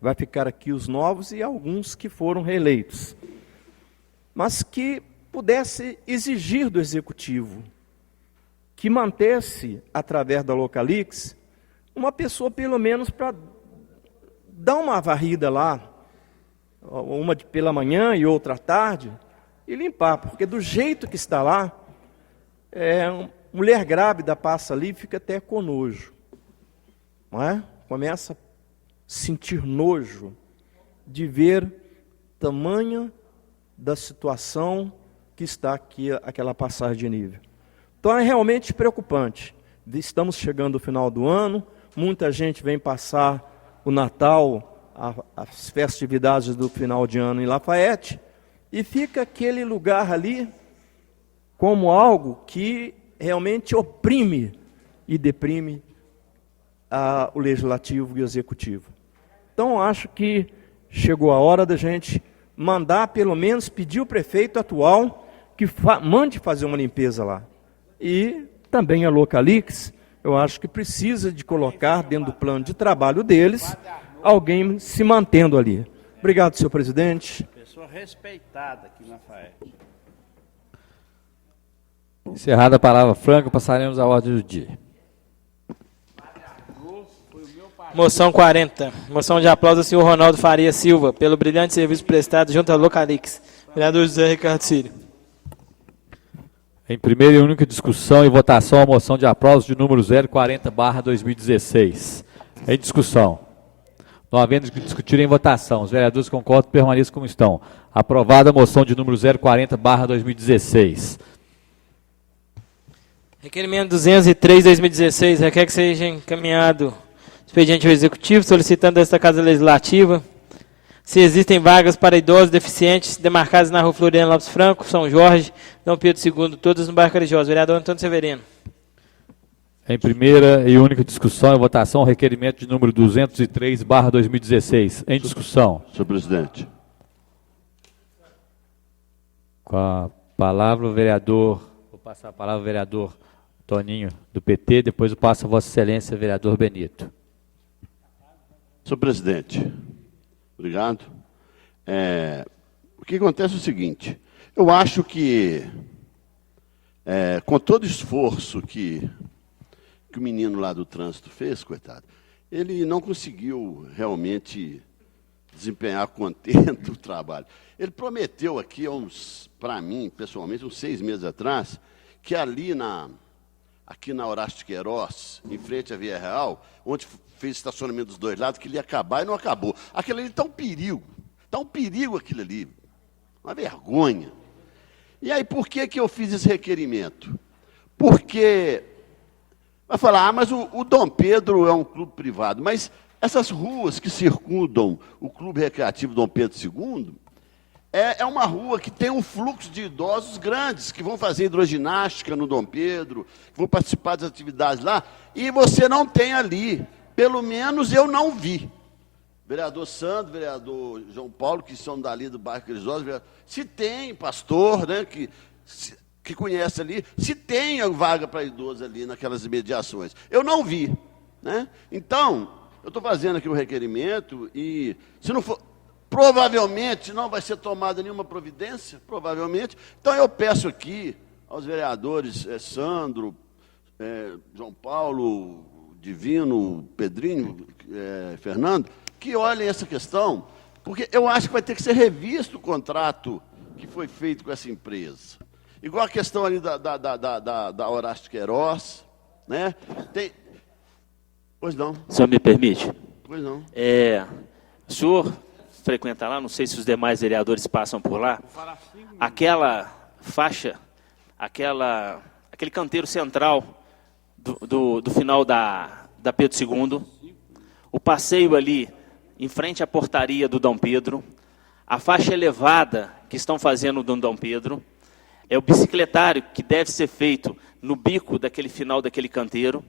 vai ficar aqui os novos e alguns que foram reeleitos. Mas que pudesse exigir do Executivo que mantesse, através da Localix, uma pessoa pelo menos para dar uma varrida lá, uma pela manhã e outra à tarde, e limpar, porque do jeito que está lá, mulher grávida passa ali e fica até com nojo, não é? Começa a sentir nojo de ver tamanha da situação que está aqui, aquela passagem de nível. Então é realmente preocupante. Estamos chegando ao final do ano, muita gente vem passar o Natal, as festividades do final de ano em Lafayette, e fica aquele lugar ali como algo que realmente oprime e deprime o Legislativo e o Executivo. Então, acho que chegou a hora da gente mandar, pelo menos, pedir o prefeito atual que mande fazer uma limpeza lá. E também a Localix, eu acho que precisa de colocar dentro do plano de trabalho deles alguém se mantendo ali. Obrigado, senhor presidente. Pessoa respeitada aqui na FAE. Encerrada a palavra franca, passaremos à ordem do dia. Moção 40. Moção de aplauso ao senhor Ronaldo Faria Silva, pelo brilhante serviço prestado junto à Localix. Vereador José Ricardo Círio. Em primeira e única discussão e votação, a moção de aplauso de número 040/2016. Em discussão. Não havendo que discutir em votação, os vereadores concordam, permaneçam como estão. Aprovada a moção de número 040/2016. Requerimento 203/2016 requer que seja encaminhado expediente ao Executivo, solicitando desta Casa Legislativa se existem vagas para idosos deficientes demarcadas na Rua Floriano Lopes Franco, São Jorge, Dom Pedro II, todas no bairro Carijosa. Vereador Antônio Severino. Em primeira e única discussão e votação, requerimento de número 203/2016. Em discussão. Senhor presidente. Com a palavra o vereador, vou passar a palavra ao vereador Toninho, do PT, depois eu passo a Vossa Excelência, vereador Benito. Senhor presidente, obrigado. O que acontece é o seguinte, eu acho que, com todo o esforço que o menino lá do trânsito fez, coitado, ele não conseguiu realmente desempenhar contento o trabalho. Ele prometeu aqui, para mim, pessoalmente, uns 6 meses atrás, que aqui na Horácio de Queiroz, em frente à Via Real, onde fez estacionamento dos dois lados, que ele ia acabar e não acabou. Aquilo ali está um perigo aquilo ali, uma vergonha. E aí, por que eu fiz esse requerimento? Porque, vai falar, mas o Dom Pedro é um clube privado, mas essas ruas que circundam o Clube Recreativo Dom Pedro II, é uma rua que tem um fluxo de idosos grandes, que vão fazer hidroginástica no Dom Pedro, que vão participar das atividades lá, e você não tem ali, pelo menos eu não vi. Vereador Sandro, vereador João Paulo, que são dali do bairro Crisóstomo, se tem pastor, né, que conhece ali, se tem vaga para idosos ali naquelas imediações. Eu não vi. Né? Então, eu estou fazendo aqui um requerimento e, se não for... Provavelmente não vai ser tomada nenhuma providência, provavelmente. Então, eu peço aqui aos vereadores Sandro, João Paulo, Divino, Pedrinho, Fernando, que olhem essa questão, porque eu acho que vai ter que ser revisto o contrato que foi feito com essa empresa. igual a questão ali da Horácio Queiroz, né? Pois não. O senhor me permite? Pois não. O senhor frequenta lá, não sei se os demais vereadores passam por lá, aquela faixa, aquele canteiro central do final da Pedro II, o passeio ali em frente à portaria do Dom Pedro, a faixa elevada que estão fazendo do Dom Pedro, é o bicicletário que deve ser feito no bico daquele final daquele canteiro.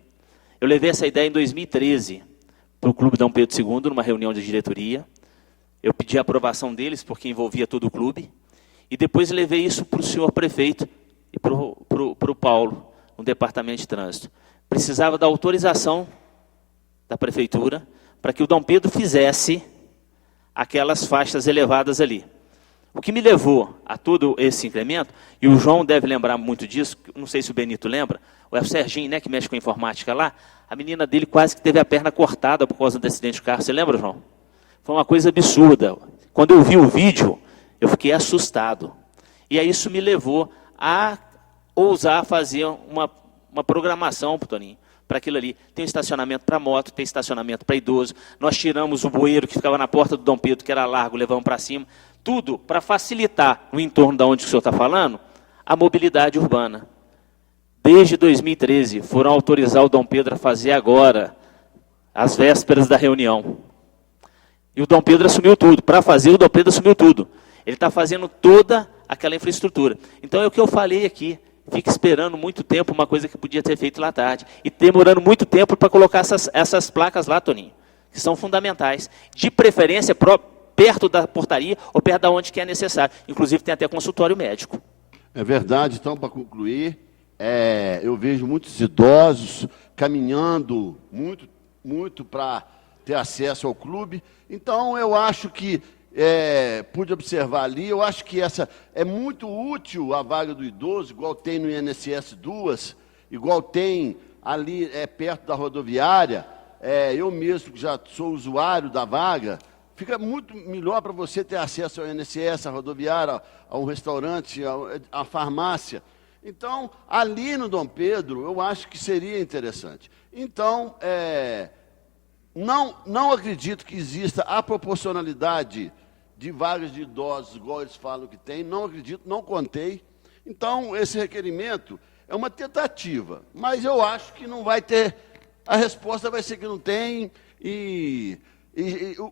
Eu levei essa ideia em 2013 para o Clube Dom Pedro II, numa reunião de diretoria. Eu pedi a aprovação deles, porque envolvia todo o clube. E depois levei isso para o senhor prefeito e para o Paulo, no departamento de trânsito. Precisava da autorização da prefeitura para que o Dom Pedro fizesse aquelas faixas elevadas ali. O que me levou a todo esse incremento, e o João deve lembrar muito disso, não sei se o Benito lembra, ou é o Serginho, né, que mexe com a informática lá, a menina dele quase que teve a perna cortada por causa do acidente de carro. Você lembra, João? Foi uma coisa absurda. Quando eu vi o vídeo, eu fiquei assustado. E aí isso me levou a ousar fazer uma programação, Toninho, para aquilo ali. Tem estacionamento para moto, tem estacionamento para idoso. Nós tiramos o bueiro que ficava na porta do Dom Pedro, que era largo, levamos para cima. Tudo para facilitar no entorno de onde o senhor está falando, a mobilidade urbana. Desde 2013, foram autorizar o Dom Pedro a fazer agora, às vésperas da reunião. E o Dom Pedro assumiu tudo. Para fazer, o Dom Pedro assumiu tudo. Ele está fazendo toda aquela infraestrutura. Então, é o que eu falei aqui. Fica esperando muito tempo uma coisa que podia ter feito lá tarde. E demorando muito tempo para colocar essas placas lá, Toninho, que são fundamentais. De preferência, perto da portaria ou perto de onde que é necessário. Inclusive, tem até consultório médico. É verdade. Então, para concluir, eu vejo muitos idosos caminhando muito para ter acesso ao clube. Então, eu acho que, pude observar ali, eu acho que essa é muito útil a vaga do idoso, igual tem no INSS 2, igual tem ali perto da rodoviária. Eu mesmo, que já sou usuário da vaga, fica muito melhor para você ter acesso ao INSS, à rodoviária, a um restaurante, à farmácia. Então, ali no Dom Pedro, eu acho que seria interessante. Então, não acredito que exista a proporcionalidade de vagas de idosos, igual eles falam que tem, não acredito, não contei. Então, esse requerimento é uma tentativa, mas eu acho que não vai ter, a resposta vai ser que não tem, e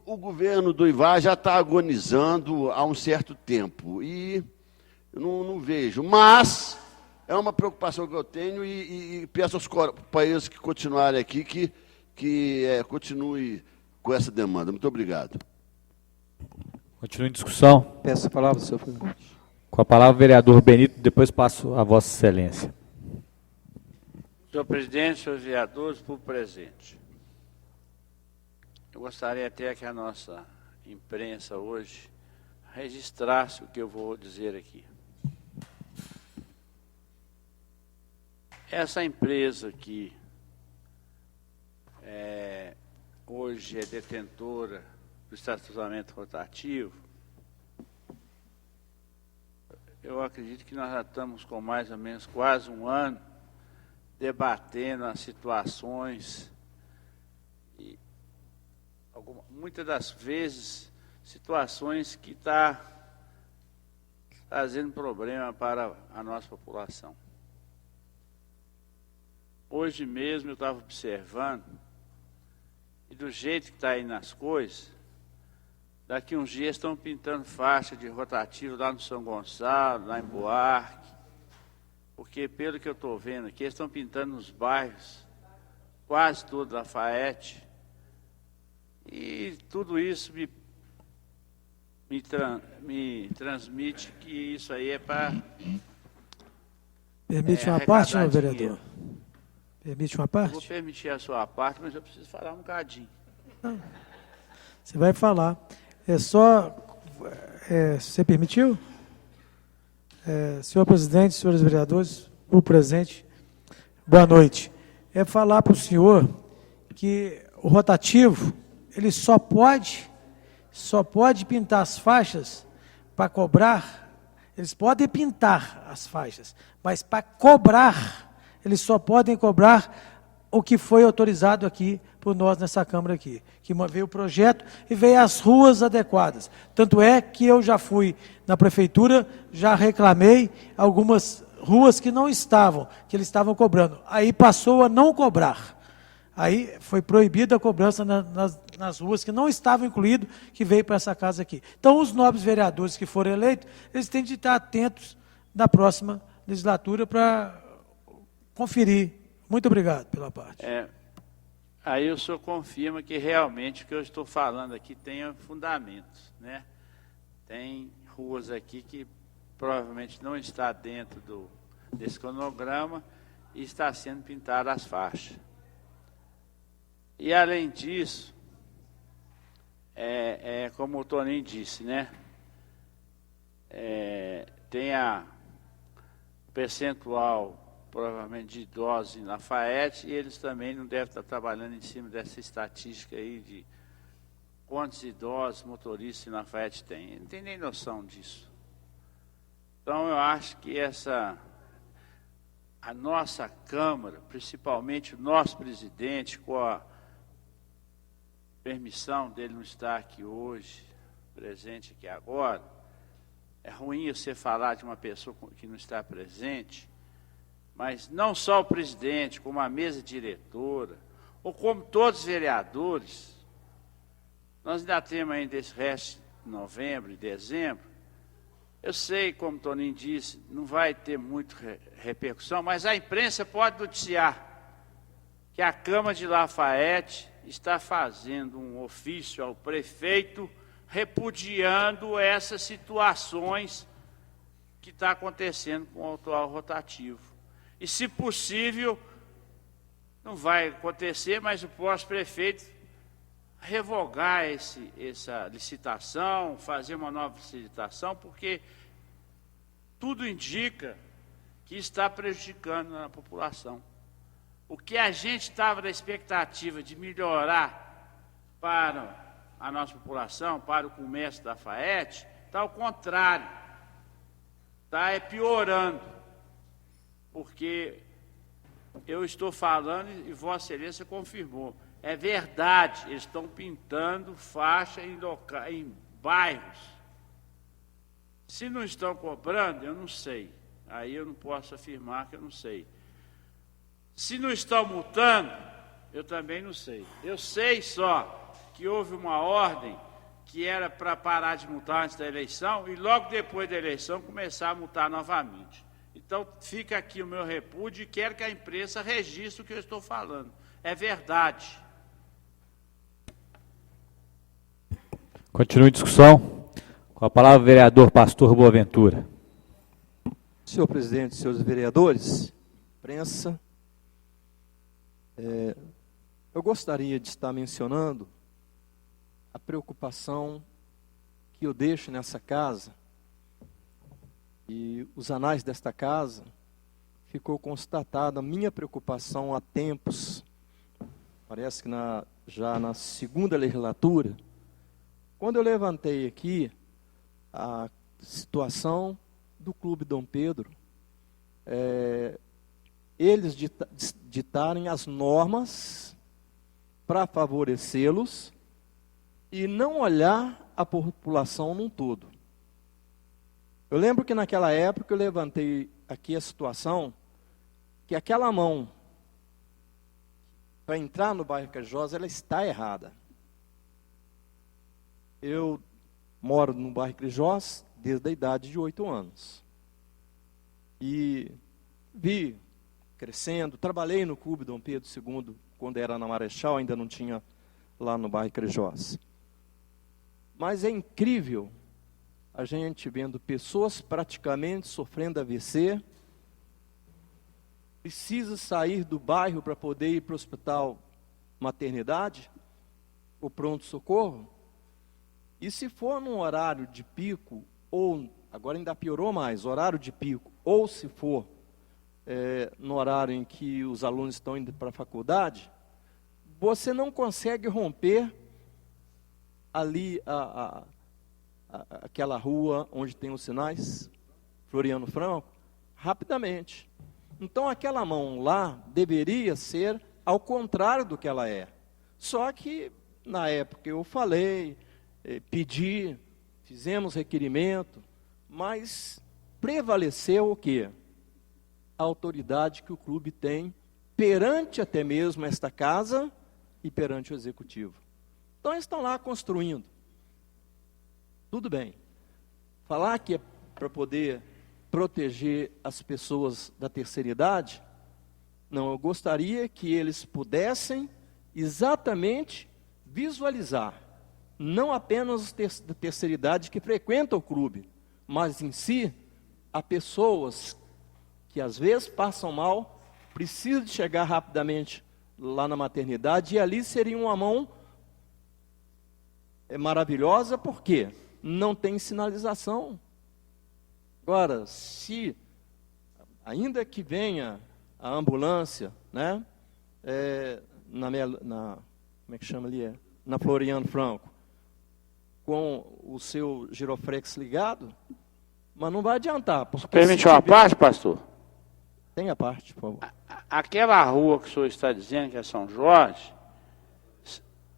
o governo do Ivar já está agonizando há um certo tempo, e eu não vejo, mas é uma preocupação que eu tenho, e peço aos companheiros que continuarem aqui, que continue com essa demanda. Muito obrigado. Continua em discussão. Peço a palavra, senhor presidente. Com a palavra o vereador Benito, depois passo a Vossa Excelência. Senhor presidente, senhores vereadores, público presente. Eu gostaria até que a nossa imprensa hoje registrasse o que eu vou dizer aqui. Essa empresa que hoje é detentora do estacionamento rotativo, eu acredito que nós já estamos com mais ou menos quase um ano debatendo as situações e muitas das vezes situações que estão trazendo problema para a nossa população. Hoje mesmo eu estava observando, e do jeito que está indo as coisas, daqui uns dias estão pintando faixa de rotativo lá no São Gonçalo, lá em Buarque, porque pelo que eu estou vendo aqui, eles estão pintando nos bairros, quase todo Lafayette, e tudo isso me transmite que isso aí é para... Permite uma parte, meu vereador? Permite uma parte? Eu vou permitir a sua parte, mas eu preciso falar um bocadinho. Não. Você vai falar. Você permitiu? Senhor presidente, senhores vereadores, o presente, boa noite. É falar para o senhor que o rotativo, ele só pode pintar as faixas para cobrar Eles podem pintar as faixas, mas para cobrar, eles só podem cobrar o que foi autorizado aqui por nós nessa Câmara aqui, que veio o projeto e veio as ruas adequadas. Tanto é que eu já fui na prefeitura, já reclamei algumas ruas que não estavam, que eles estavam cobrando. Aí passou a não cobrar. Aí foi proibida a cobrança nas ruas que não estavam incluídos, que veio para essa casa aqui. Então, os nobres vereadores que foram eleitos, eles têm de estar atentos na próxima legislatura para conferir. Muito obrigado pela parte. Aí o senhor confirma que realmente o que eu estou falando aqui tem fundamentos, né? Tem ruas aqui que provavelmente não está dentro desse cronograma e está sendo pintada as faixas. E além disso, como o Toninho disse, né? Tem a percentual provavelmente de idosos em Lafayette, e eles também não devem estar trabalhando em cima dessa estatística aí de quantos idosos motoristas em Lafayette tem. Ele não tem nem noção disso. Então, eu acho que a nossa Câmara, principalmente o nosso presidente, com a permissão dele não estar aqui hoje, presente aqui agora, é ruim você falar de uma pessoa que não está presente, mas não só o presidente, como a mesa diretora, ou como todos os vereadores, nós ainda temos ainda esse resto de novembro e dezembro. Eu sei, como o Toninho disse, não vai ter muito repercussão, mas a imprensa pode noticiar que a Câmara de Lafayette está fazendo um ofício ao prefeito repudiando essas situações que está acontecendo com o atual rotativo. E, se possível, não vai acontecer, mas o próximo prefeito revogar essa licitação, fazer uma nova licitação, porque tudo indica que está prejudicando a população. O que a gente estava na expectativa de melhorar para a nossa população, para o comércio da Lafayette, está ao contrário, está piorando. Porque eu estou falando e Vossa Excelência confirmou. É verdade, eles estão pintando faixa em bairros. Se não estão cobrando, eu não sei. Aí eu não posso afirmar que eu não sei. Se não estão multando, eu também não sei. Eu sei só que houve uma ordem que era para parar de multar antes da eleição e logo depois da eleição começar a multar novamente. Então, fica aqui o meu repúdio e quero que a imprensa registre o que eu estou falando. É verdade. Continue a discussão. Com a palavra, o vereador Pastor Boaventura. Senhor presidente, senhores vereadores, imprensa, eu gostaria de estar mencionando a preocupação que eu deixo nessa casa. E os anais desta casa, ficou constatada a minha preocupação há tempos, parece que já na segunda legislatura, quando eu levantei aqui a situação do Clube Dom Pedro, eles ditarem as normas para favorecê-los e não olhar a população num todo. Eu lembro que naquela época eu levantei aqui a situação que aquela mão para entrar no bairro Cajós, ela está errada. Eu moro no bairro Cajós desde a idade de 8 anos. E vi crescendo, trabalhei no Clube Dom Pedro II, quando era na Marechal, ainda não tinha lá no bairro Cajós. Mas é incrível a gente vendo pessoas praticamente sofrendo AVC, precisa sair do bairro para poder ir para o hospital maternidade, o pronto-socorro, e se for num horário de pico, ou, agora ainda piorou mais, horário de pico, ou se for no horário em que os alunos estão indo para a faculdade, você não consegue romper ali aquela rua onde tem os sinais, Floriano Franco, rapidamente. Então, aquela mão lá deveria ser ao contrário do que ela é. Só que, na época, eu falei, pedi, fizemos requerimento, mas prevaleceu o quê? A autoridade que o clube tem perante até mesmo esta casa e perante o executivo. Então, eles estão lá construindo. Tudo bem. Falar que é para poder proteger as pessoas da terceira idade, não, eu gostaria que eles pudessem exatamente visualizar, não apenas da terceira idade que frequentam o clube, mas em si, a pessoas que às vezes passam mal, precisam de chegar rapidamente lá na maternidade, e ali seria uma mão maravilhosa, porque não tem sinalização. Agora, se, ainda que venha a ambulância, né, como é que chama ali? Na Floriano Franco, com o seu giroflex ligado, mas não vai adiantar. Permite uma parte, pastor? Tem a parte, por favor. Aquela rua que o senhor está dizendo que é São Jorge,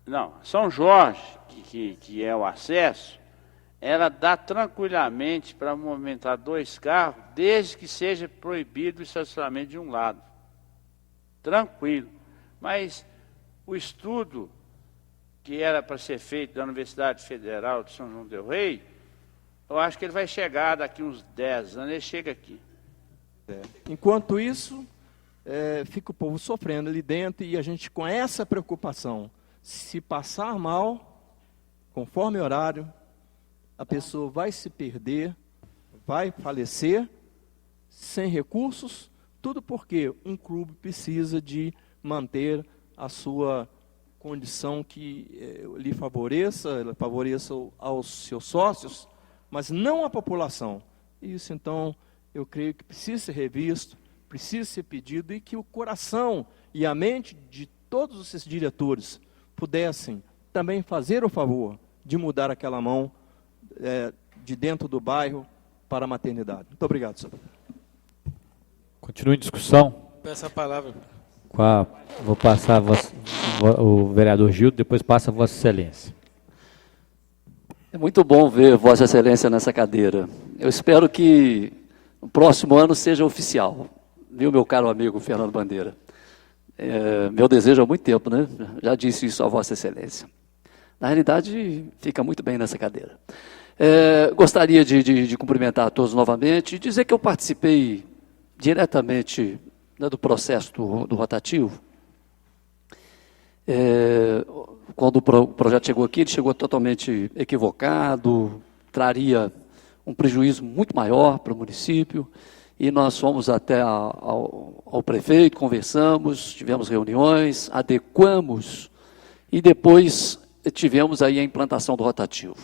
não, São Jorge, que é o acesso, ela dá tranquilamente para movimentar 2 carros, desde que seja proibido o estacionamento de um lado. Tranquilo. Mas o estudo que era para ser feito da Universidade Federal de São João del Rei, eu acho que ele vai chegar daqui uns 10 anos, ele chega aqui. Enquanto isso, fica o povo sofrendo ali dentro, e a gente com essa preocupação, se passar mal, conforme horário, a pessoa vai se perder, vai falecer, sem recursos, tudo porque um clube precisa de manter a sua condição que lhe favoreça aos seus sócios, mas não à população. Isso, então, eu creio que precisa ser revisto, precisa ser pedido, e que o coração e a mente de todos esses diretores pudessem também fazer o favor de mudar aquela mão de dentro do bairro para a maternidade. Muito obrigado, senhor. Continua em discussão. Peço a palavra. Vou passar o vereador Gildo, depois passa a Vossa Excelência. É muito bom ver Vossa Excelência nessa cadeira. Eu espero que no próximo ano seja oficial, viu, meu caro amigo Fernando Bandeira? Meu desejo há muito tempo, né? Já disse isso a Vossa Excelência. Na realidade, fica muito bem nessa cadeira. Gostaria de cumprimentar a todos novamente e dizer que eu participei diretamente, né, do processo do rotativo. Quando o projeto chegou aqui, ele chegou totalmente equivocado, traria um prejuízo muito maior para o município, e nós fomos até ao prefeito, conversamos, tivemos reuniões, adequamos, e depois tivemos aí a implantação do rotativo.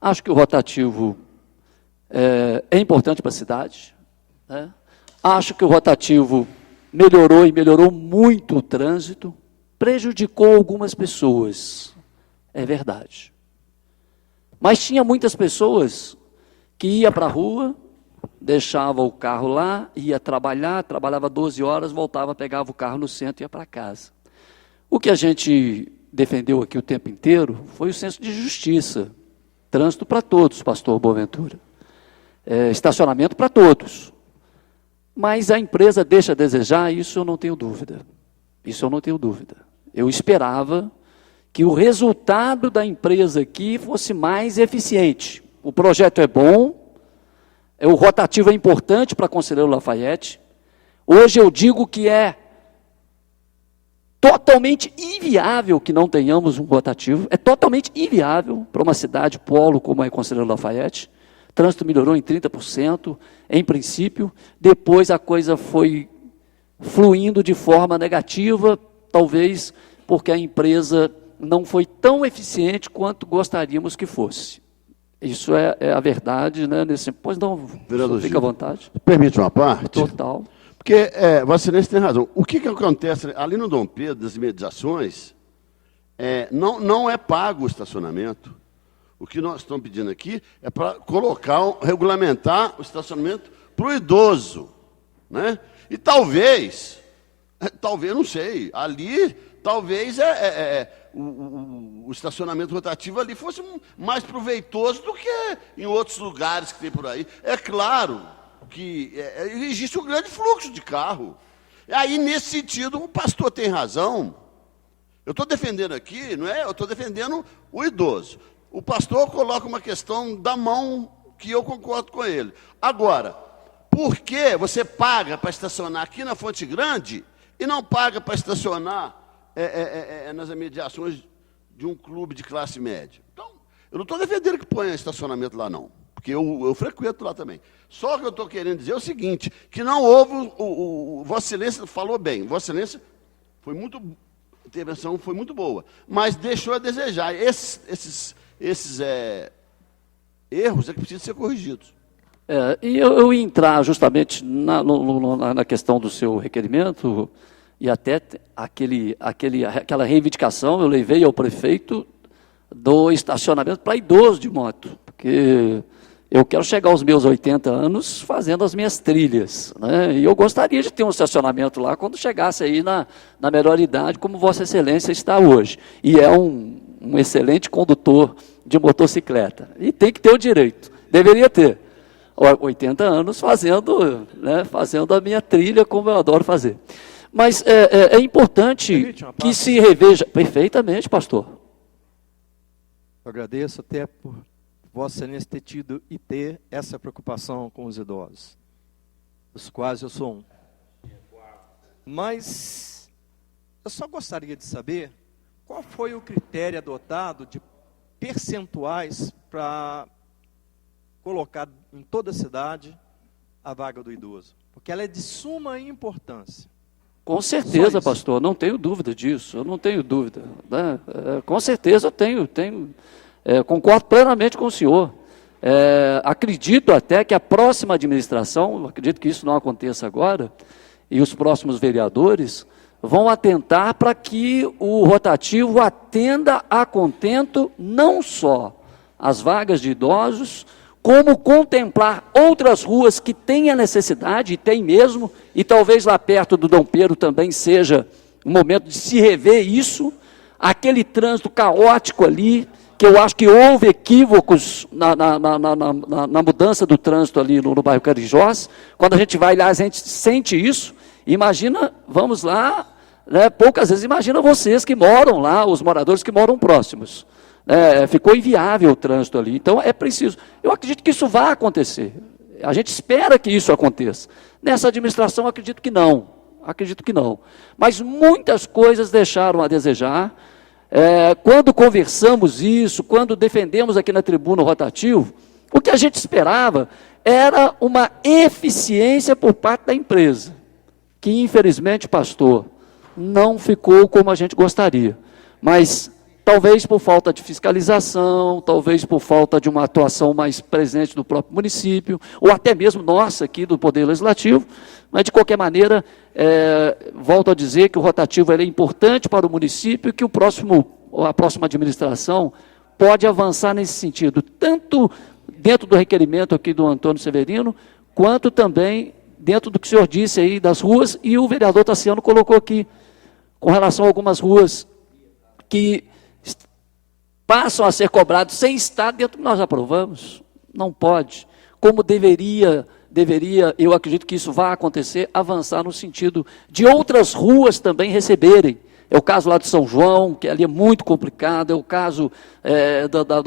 Acho que o rotativo é importante para a cidade, né? Acho que o rotativo melhorou, e melhorou muito o trânsito, prejudicou algumas pessoas, é verdade. Mas tinha muitas pessoas que iam para a rua, deixava o carro lá, ia trabalhar, trabalhava 12 horas, voltava, pegava o carro no centro e ia para casa. O que a gente defendeu aqui o tempo inteiro foi o senso de justiça. Trânsito para todos, pastor Boaventura. Estacionamento para todos. Mas a empresa deixa a desejar, isso eu não tenho dúvida. Isso eu não tenho dúvida. Eu esperava que o resultado da empresa aqui fosse mais eficiente. O projeto é bom, o rotativo é importante para a Conselheiro Lafayette. Hoje eu digo que é totalmente inviável que não tenhamos um rotativo, é totalmente inviável para uma cidade polo como é a Conselheiro Lafayette. O trânsito melhorou em 30%, em princípio, depois a coisa foi fluindo de forma negativa, talvez porque a empresa não foi tão eficiente quanto gostaríamos que fosse. Isso é a verdade, né? Pois não, fica à vontade. Permite uma parte? Total. Porque Vossa Excelência tem razão. O que acontece ali no Dom Pedro, das imediações, não é pago o estacionamento. O que nós estamos pedindo aqui é para regulamentar o estacionamento para o idoso, né? E talvez, não sei, ali, talvez o estacionamento rotativo ali fosse mais proveitoso do que em outros lugares que tem por aí. É claro que existe um grande fluxo de carro. E aí, nesse sentido, o pastor tem razão. Eu estou defendendo aqui, não é? Eu estou defendendo o idoso. O pastor coloca uma questão da mão que eu concordo com ele. Agora, por que você paga para estacionar aqui na Fonte Grande e não paga para estacionar nas imediações de um clube de classe média? Então, eu não estou defendendo que ponha estacionamento lá, não. Porque eu frequento lá também. Só que eu estou querendo dizer o seguinte, que não houve, Vossa Excelência falou bem, Vossa Excelência foi muito, a intervenção foi muito boa, mas deixou a desejar. Esses erros é que precisam ser corrigidos. E eu ia entrar justamente na questão do seu requerimento, e até aquela reivindicação eu levei ao prefeito do estacionamento para idoso de moto, porque eu quero chegar aos meus 80 anos fazendo as minhas trilhas, né? E eu gostaria de ter um estacionamento lá quando chegasse aí na melhor idade, como Vossa Excelência está hoje. E é um excelente condutor de motocicleta. E tem que ter o direito, deveria ter. 80 anos fazendo a minha trilha, como eu adoro fazer. Mas é importante que se reveja... Perfeitamente, pastor. Eu agradeço até por Vossa Excelência ter tido e ter essa preocupação com os idosos, dos quais eu sou um. Mas eu só gostaria de saber qual foi o critério adotado de percentuais para colocar em toda a cidade a vaga do idoso, porque ela é de suma importância. Com certeza, pastor, não tenho dúvida disso, eu não tenho dúvida, né? Com certeza eu tenho concordo plenamente com o senhor. Acredito até que a próxima administração, acredito que isso não aconteça agora, e os próximos vereadores vão atentar para que o rotativo atenda a contento não só as vagas de idosos, como contemplar outras ruas que têm a necessidade, e tem mesmo, e talvez lá perto do Dom Pedro também seja um momento de se rever isso, aquele trânsito caótico ali, que eu acho que houve equívocos na mudança do trânsito ali no bairro Carijós. Quando a gente vai lá, a gente sente isso. Imagina, vamos lá, né, poucas vezes, imagina vocês que moram lá, os moradores que moram próximos. Ficou inviável o trânsito ali. Então, é preciso. Eu acredito que isso vai acontecer. A gente espera que isso aconteça. Nessa administração, acredito que não. Mas muitas coisas deixaram a desejar. Quando conversamos isso, quando defendemos aqui na tribuna o rotativo, o que a gente esperava era uma eficiência por parte da empresa, que infelizmente, pastor, não ficou como a gente gostaria. Mas talvez por falta de fiscalização, talvez por falta de uma atuação mais presente do próprio município, ou até mesmo nossa aqui do Poder Legislativo, mas de qualquer maneira, volto a dizer que o rotativo é importante para o município e que a próxima administração pode avançar nesse sentido, tanto dentro do requerimento aqui do Antônio Severino, quanto também dentro do que o senhor disse aí das ruas, e o vereador Tassiano colocou aqui, com relação a algumas ruas que passam a ser cobrados sem estar dentro do que nós aprovamos. Não pode. Como deveria, eu acredito que isso vai acontecer, avançar no sentido de outras ruas também receberem. É o caso lá de São João, que ali é muito complicado, é o caso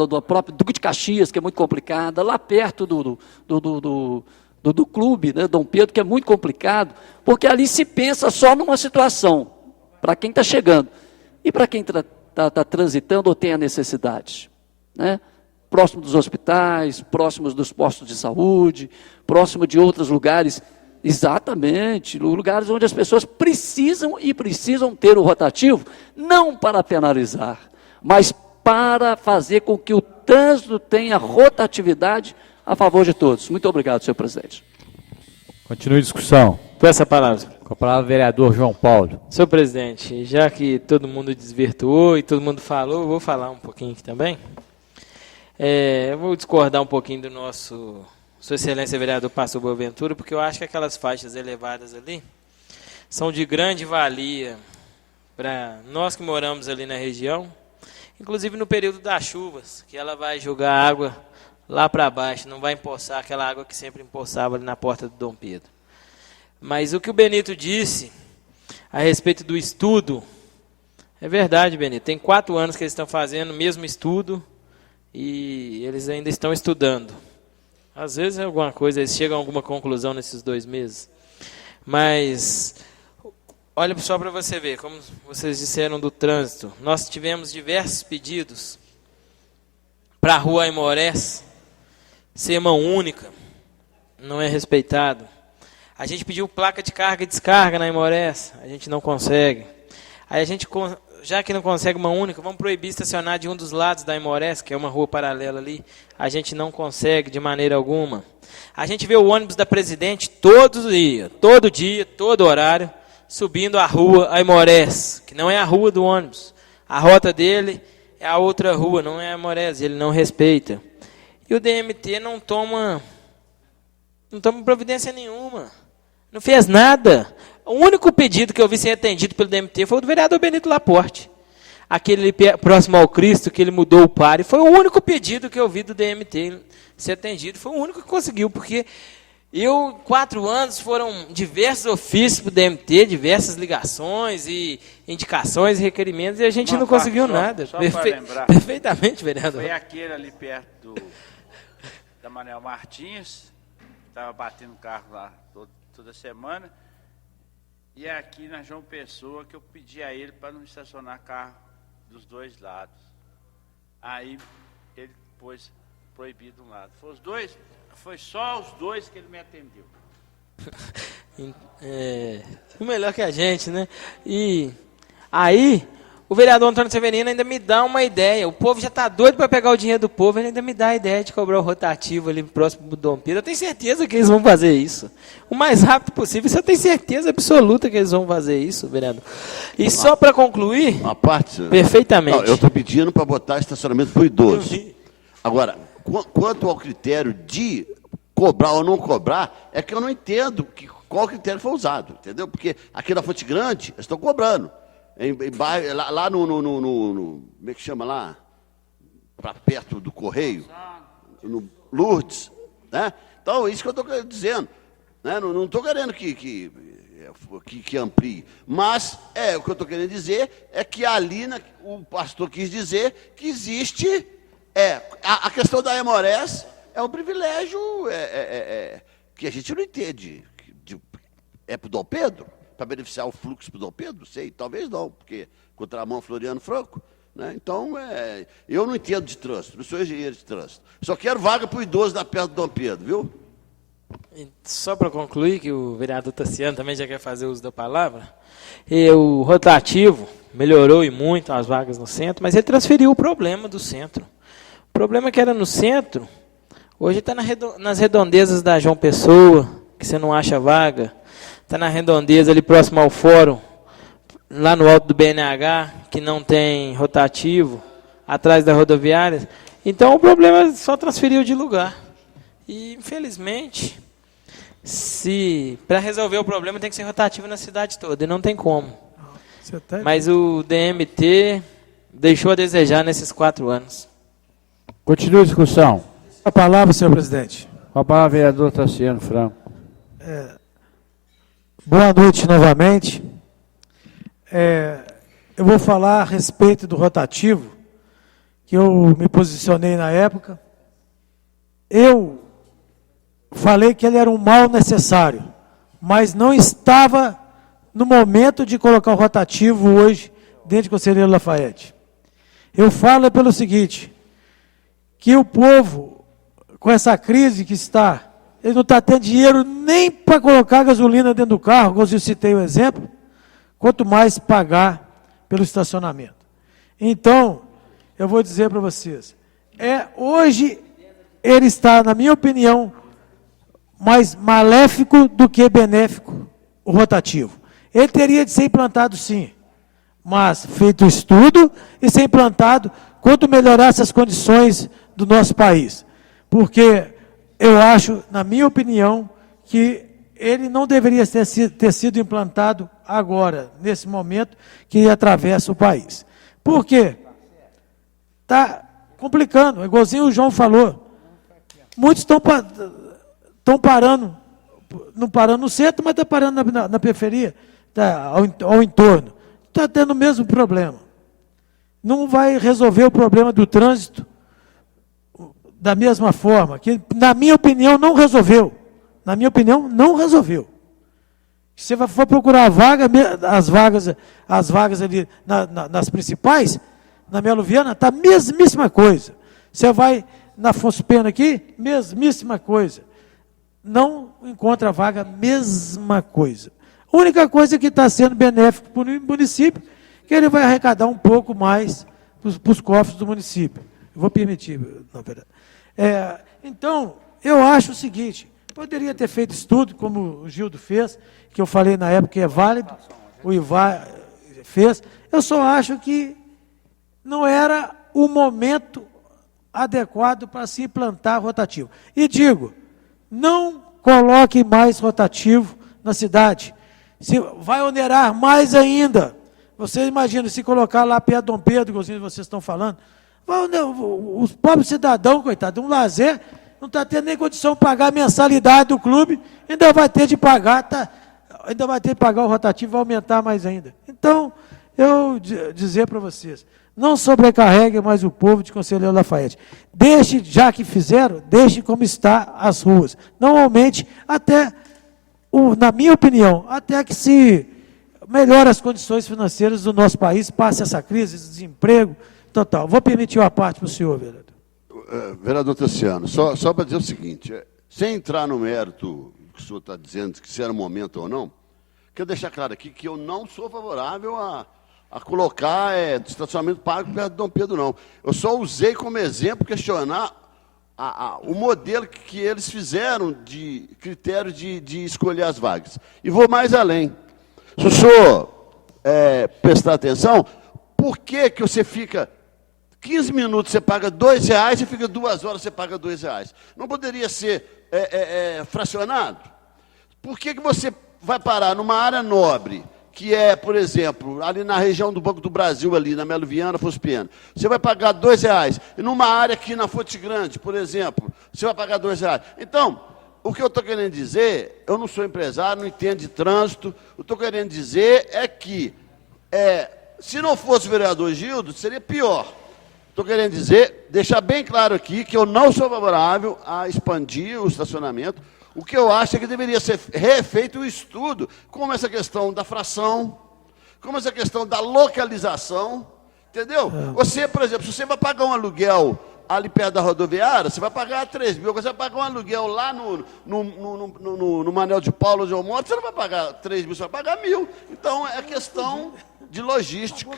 do próprio Duque de Caxias, que é muito complicada, lá perto do clube, né, Dom Pedro, que é muito complicado, porque ali se pensa só numa situação, para quem está chegando, e para quem está transitando ou tem a necessidade, né? Próximo dos hospitais, próximos dos postos de saúde, próximo de outros lugares, exatamente, lugares onde as pessoas precisam ter o rotativo, não para penalizar, mas para fazer com que o trânsito tenha rotatividade a favor de todos. Muito obrigado, senhor presidente. Continue a discussão. Com essa palavra. Com a palavra, vereador João Paulo. Senhor presidente, já que todo mundo desvirtuou e todo mundo falou, eu vou falar um pouquinho aqui também. Eu vou discordar um pouquinho do nosso Sua Excelência Vereador Pastor Boaventura, porque eu acho que aquelas faixas elevadas ali são de grande valia para nós que moramos ali na região, inclusive no período das chuvas, que ela vai jogar água lá para baixo, não vai empoçar aquela água que sempre empoçava ali na porta do Dom Pedro. Mas o que o Benito disse a respeito do estudo, é verdade, Benito, tem 4 anos que eles estão fazendo o mesmo estudo e eles ainda estão estudando. Às vezes é alguma coisa, eles chegam a alguma conclusão nesses 2 meses. Mas, olha só para você ver, como vocês disseram do trânsito, nós tivemos diversos pedidos para a rua Aimorés ser mão única, não é respeitado. A gente pediu placa de carga e descarga na Aimorés, a gente não consegue. Aí a gente, já que não consegue uma única, vamos proibir estacionar de um dos lados da Aimorés, que é uma rua paralela ali, a gente não consegue de maneira alguma. A gente vê o ônibus da Presidente todo dia, todo horário, subindo a rua Aimorés, que não é a rua do ônibus. A rota dele é a outra rua, não é a Aimorés, ele não respeita. E o DMT não toma providência nenhuma, não fez nada. O único pedido que eu vi ser atendido pelo DMT foi o do vereador Benito Laporte. Aquele próximo ao Cristo, que ele mudou o pare, foi o único pedido que eu vi do DMT ser atendido, foi o único que conseguiu, porque 4 anos foram diversos ofícios para o DMT, diversas ligações e indicações e requerimentos, e a gente não conseguiu nada. Só para lembrar, perfeitamente, vereador. foi aquele ali perto da Manuel Martins, que estava batendo carro lá toda semana, e aqui na João Pessoa, que eu pedi a ele para não estacionar carro dos 2 lados. Aí ele pôs proibido um lado. Foi só os 2 que ele me atendeu. O melhor que a gente, né? E aí, o vereador Antônio Severino ainda me dá uma ideia. O povo já está doido para pegar o dinheiro do povo, ele ainda me dá a ideia de cobrar o rotativo ali próximo do Dom Pedro. Eu tenho certeza que eles vão fazer isso. O mais rápido possível, isso eu tenho certeza absoluta que eles vão fazer isso, vereador. E só para concluir, uma parte, perfeitamente. Não, eu estou pedindo para botar estacionamento para o idoso. Agora, quanto ao critério de cobrar ou não cobrar, é que eu não entendo qual critério foi usado, entendeu? Porque aqui na Fonte Grande, eles estão cobrando. Lá no como é que chama lá? Para perto do Correio, no Lourdes, né? Então, isso que eu estou dizendo, né? Não estou querendo que amplie, mas o que eu estou querendo dizer é que ali o pastor quis dizer que existe a questão da Aimorés é um privilégio que a gente não entende. É para o Dom Pedro? Para beneficiar o fluxo para o Dom Pedro? Sei, talvez não, porque contramão Floriano Franco. Né? Então, eu não entendo de trânsito, não sou engenheiro de trânsito. Só quero vaga para o idoso da perto do Dom Pedro, viu? Só para concluir, que o vereador Tassiano também já quer fazer uso da palavra, o rotativo melhorou e muito as vagas no centro, mas ele transferiu o problema do centro. O problema que era no centro, hoje está nas redondezas da João Pessoa, que você não acha vaga, está na redondeza ali próximo ao fórum, lá no alto do BNH, que não tem rotativo, atrás da rodoviária. Então o problema só transferiu de lugar. E, infelizmente, para resolver o problema tem que ser rotativo na cidade toda, e não tem como. Mas o DMT deixou a desejar nesses 4 anos. Continua a discussão. A palavra, senhor presidente. Com a palavra, vereador Tassiano Franco. Boa noite novamente. Eu vou falar a respeito do rotativo, que eu me posicionei na época. Eu falei que ele era um mal necessário, mas não estava no momento de colocar o rotativo hoje dentro do Conselheiro Lafayette. Eu falo pelo seguinte, que o povo, com essa crise que está, ele não está tendo dinheiro nem para colocar gasolina dentro do carro, como eu citei o exemplo, quanto mais pagar pelo estacionamento. Então, eu vou dizer para vocês, hoje ele está, na minha opinião, mais maléfico do que benéfico, o rotativo. Ele teria de ser implantado sim, mas feito o estudo e ser implantado quanto melhorasse as condições do nosso país. Porque eu acho, na minha opinião, que ele não deveria ter sido implantado agora, nesse momento que atravessa o país. Por quê? Está complicando, é igualzinho o João falou. Muitos estão parando, não parando no centro, mas estão parando na periferia, ao entorno. Está tendo o mesmo problema. Não vai resolver o problema do trânsito da mesma forma, que, na minha opinião, não resolveu. Na minha opinião, não resolveu. Se você for procurar as vagas ali nas principais, na Melo Viana, está a mesmíssima coisa. Você vai na Afonso Pena aqui, mesmíssima coisa. Não encontra vaga, mesma coisa. A única coisa que está sendo benéfico para o município, que ele vai arrecadar um pouco mais para os cofres do município. Eu vou permitir, na verdade. Então, eu acho o seguinte, poderia ter feito estudo, como o Gildo fez, que eu falei na época que é válido, o Ivar fez. Eu só acho que não era o momento adequado para se implantar rotativo. E digo, não coloque mais rotativo na cidade. Vai onerar mais ainda. Você imagina, se colocar lá perto de Dom Pedro, igualzinho vocês estão falando, os pobres cidadãos, coitado, um lazer, não está tendo nem condição de pagar a mensalidade do clube, ainda vai ter de pagar, ainda vai ter de pagar o rotativo, vai aumentar mais ainda. Então, eu dizer para vocês, não sobrecarregue mais o povo de Conselheiro Lafaiete. Deixe, já que fizeram, deixe como está as ruas. Não aumente até, na minha opinião, até que se melhore as condições financeiras do nosso país, passe essa crise, esse desemprego, total. Vou permitir uma parte para o senhor, vereador. Vereador Tassiano, só para dizer o seguinte, sem entrar no mérito que o senhor está dizendo, que se era momento ou não, quero deixar claro aqui que eu não sou favorável a colocar estacionamento pago perto de Dom Pedro, não. Eu só usei como exemplo questionar o modelo que eles fizeram de critério de escolher as vagas. E vou mais além. Se o senhor prestar atenção, por que você fica 15 minutos, você paga R$2, e fica 2 horas, você paga R$2? Não poderia ser fracionado? Por que você vai parar numa área nobre, que é, por exemplo, ali na região do Banco do Brasil, ali na Melo Viana, Afonso Pena, você vai pagar R$2, e numa área aqui na Fonte Grande, por exemplo, você vai pagar R$2. Então, o que eu estou querendo dizer, eu não sou empresário, não entendo de trânsito, o que eu estou querendo dizer é que, se não fosse o vereador Gildo, seria pior. Estou querendo dizer, deixar bem claro aqui, que eu não sou favorável a expandir o estacionamento. O que eu acho é que deveria ser refeito o estudo, como essa questão da fração, como essa questão da localização, entendeu? Você, por exemplo, se você vai pagar um aluguel ali perto da rodoviária, você vai pagar 3 mil. Você vai pagar um aluguel lá no Manel de Paulo de Almonte, você não vai pagar 3 mil, você vai pagar 1.000. Então, é questão de logística,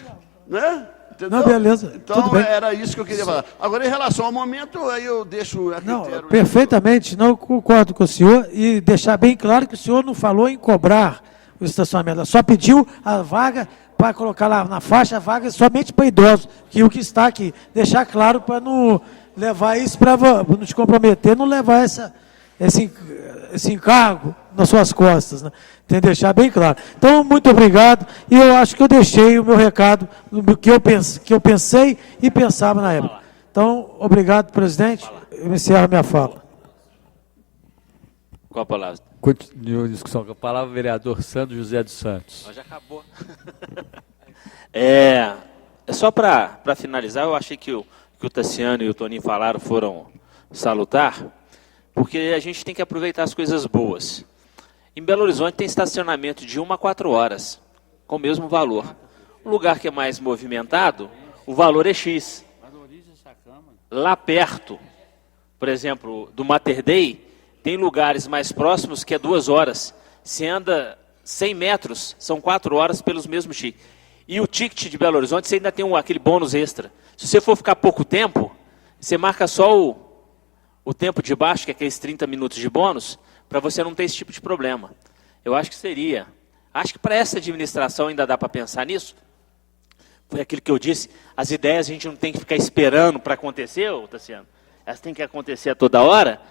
né? Entendeu? Não, beleza. Então, tudo bem. era isso que eu queria falar. Agora, em relação ao momento, aí eu deixo a critério. Não, perfeitamente, não concordo com o senhor, e deixar bem claro que o senhor não falou em cobrar o estacionamento, só pediu a vaga para colocar lá na faixa, a vaga somente para idosos, que o que está aqui, deixar claro para não levar isso, para não te comprometer, não levar esse encargo nas suas costas, né? Tem que deixar bem claro. Então, muito obrigado, e eu acho que eu deixei o meu recado, que eu pensei e pensava na época. Então, obrigado, presidente, eu encerro minha fala. Com a palavra. Continua a discussão com a palavra, vereador Sandro José dos Santos. Já acabou. Só para finalizar, eu achei que o Tassiano e o Toninho falaram foram salutar, porque a gente tem que aproveitar as coisas boas. Em Belo Horizonte tem estacionamento de 1 a 4 horas, com o mesmo valor. O lugar que é mais movimentado, o valor é X. Lá perto, por exemplo, do Mater Dei, tem lugares mais próximos que é 2 horas. Se anda 100 metros, são 4 horas pelos mesmos tickets. E o ticket de Belo Horizonte, você ainda tem aquele bônus extra. Se você for ficar pouco tempo, você marca só o tempo de baixo, que é aqueles 30 minutos de bônus, para você não ter esse tipo de problema. Eu acho que seria. Acho que para essa administração ainda dá para pensar nisso. Foi aquilo que eu disse, as ideias a gente não tem que ficar esperando para acontecer, Tassiano. Elas têm que acontecer a toda hora.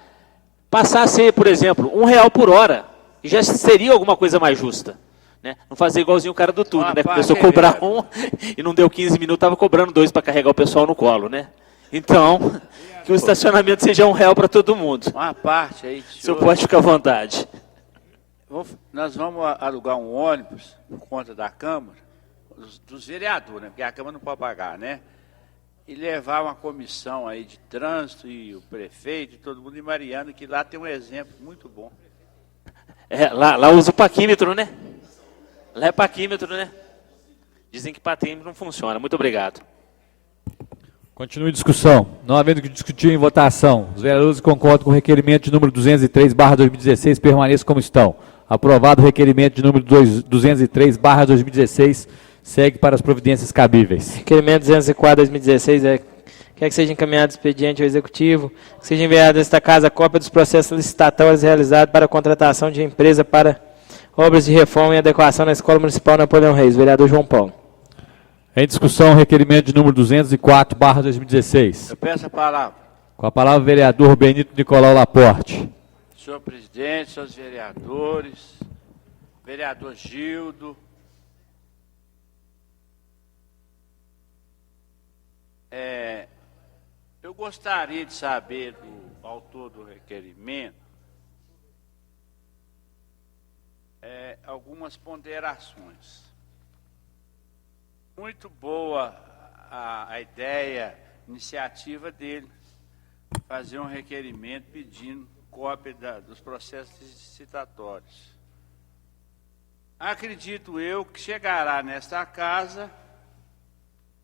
passar a ser, por exemplo, R$1 por hora, e já seria alguma coisa mais justa. Né? Não fazer igualzinho o cara do túnel, né? Começou a cobrar um e não deu 15 minutos, estava cobrando 2 para carregar o pessoal no colo, né? Então, que o estacionamento seja R$1 para todo mundo. Uma parte aí. O senhor pode ficar à vontade. Nós vamos alugar um ônibus por conta da Câmara, dos vereadores, né? Porque a Câmara não pode pagar, né? E levar uma comissão aí de trânsito e o prefeito e todo mundo em Mariana, que lá tem um exemplo muito bom. Lá usa o paquímetro, né? Lá é paquímetro, né? Dizem que paquímetro não funciona. Muito obrigado. Continue a discussão. Não havendo que discutir em votação, os vereadores concordam com o requerimento de número 203/2016, permaneçam como estão. Aprovado o requerimento de número 203/2016, segue para as providências cabíveis. Requerimento 204/2016 quer que seja encaminhado expediente ao Executivo, que seja enviada a esta Casa cópia dos processos licitatórios realizados para a contratação de empresa para obras de reforma e adequação na Escola Municipal Napoleão Reis. Vereador João Paulo. Em discussão, o requerimento de número 204/2016. Eu peço a palavra. Com a palavra, o vereador Benito Nicolau Laporte. Senhor presidente, senhores vereadores, vereador Gildo, eu gostaria de saber do autor do requerimento algumas ponderações. Muito boa a ideia, iniciativa dele, fazer um requerimento pedindo cópia dos processos licitatórios. Acredito eu que chegará nesta casa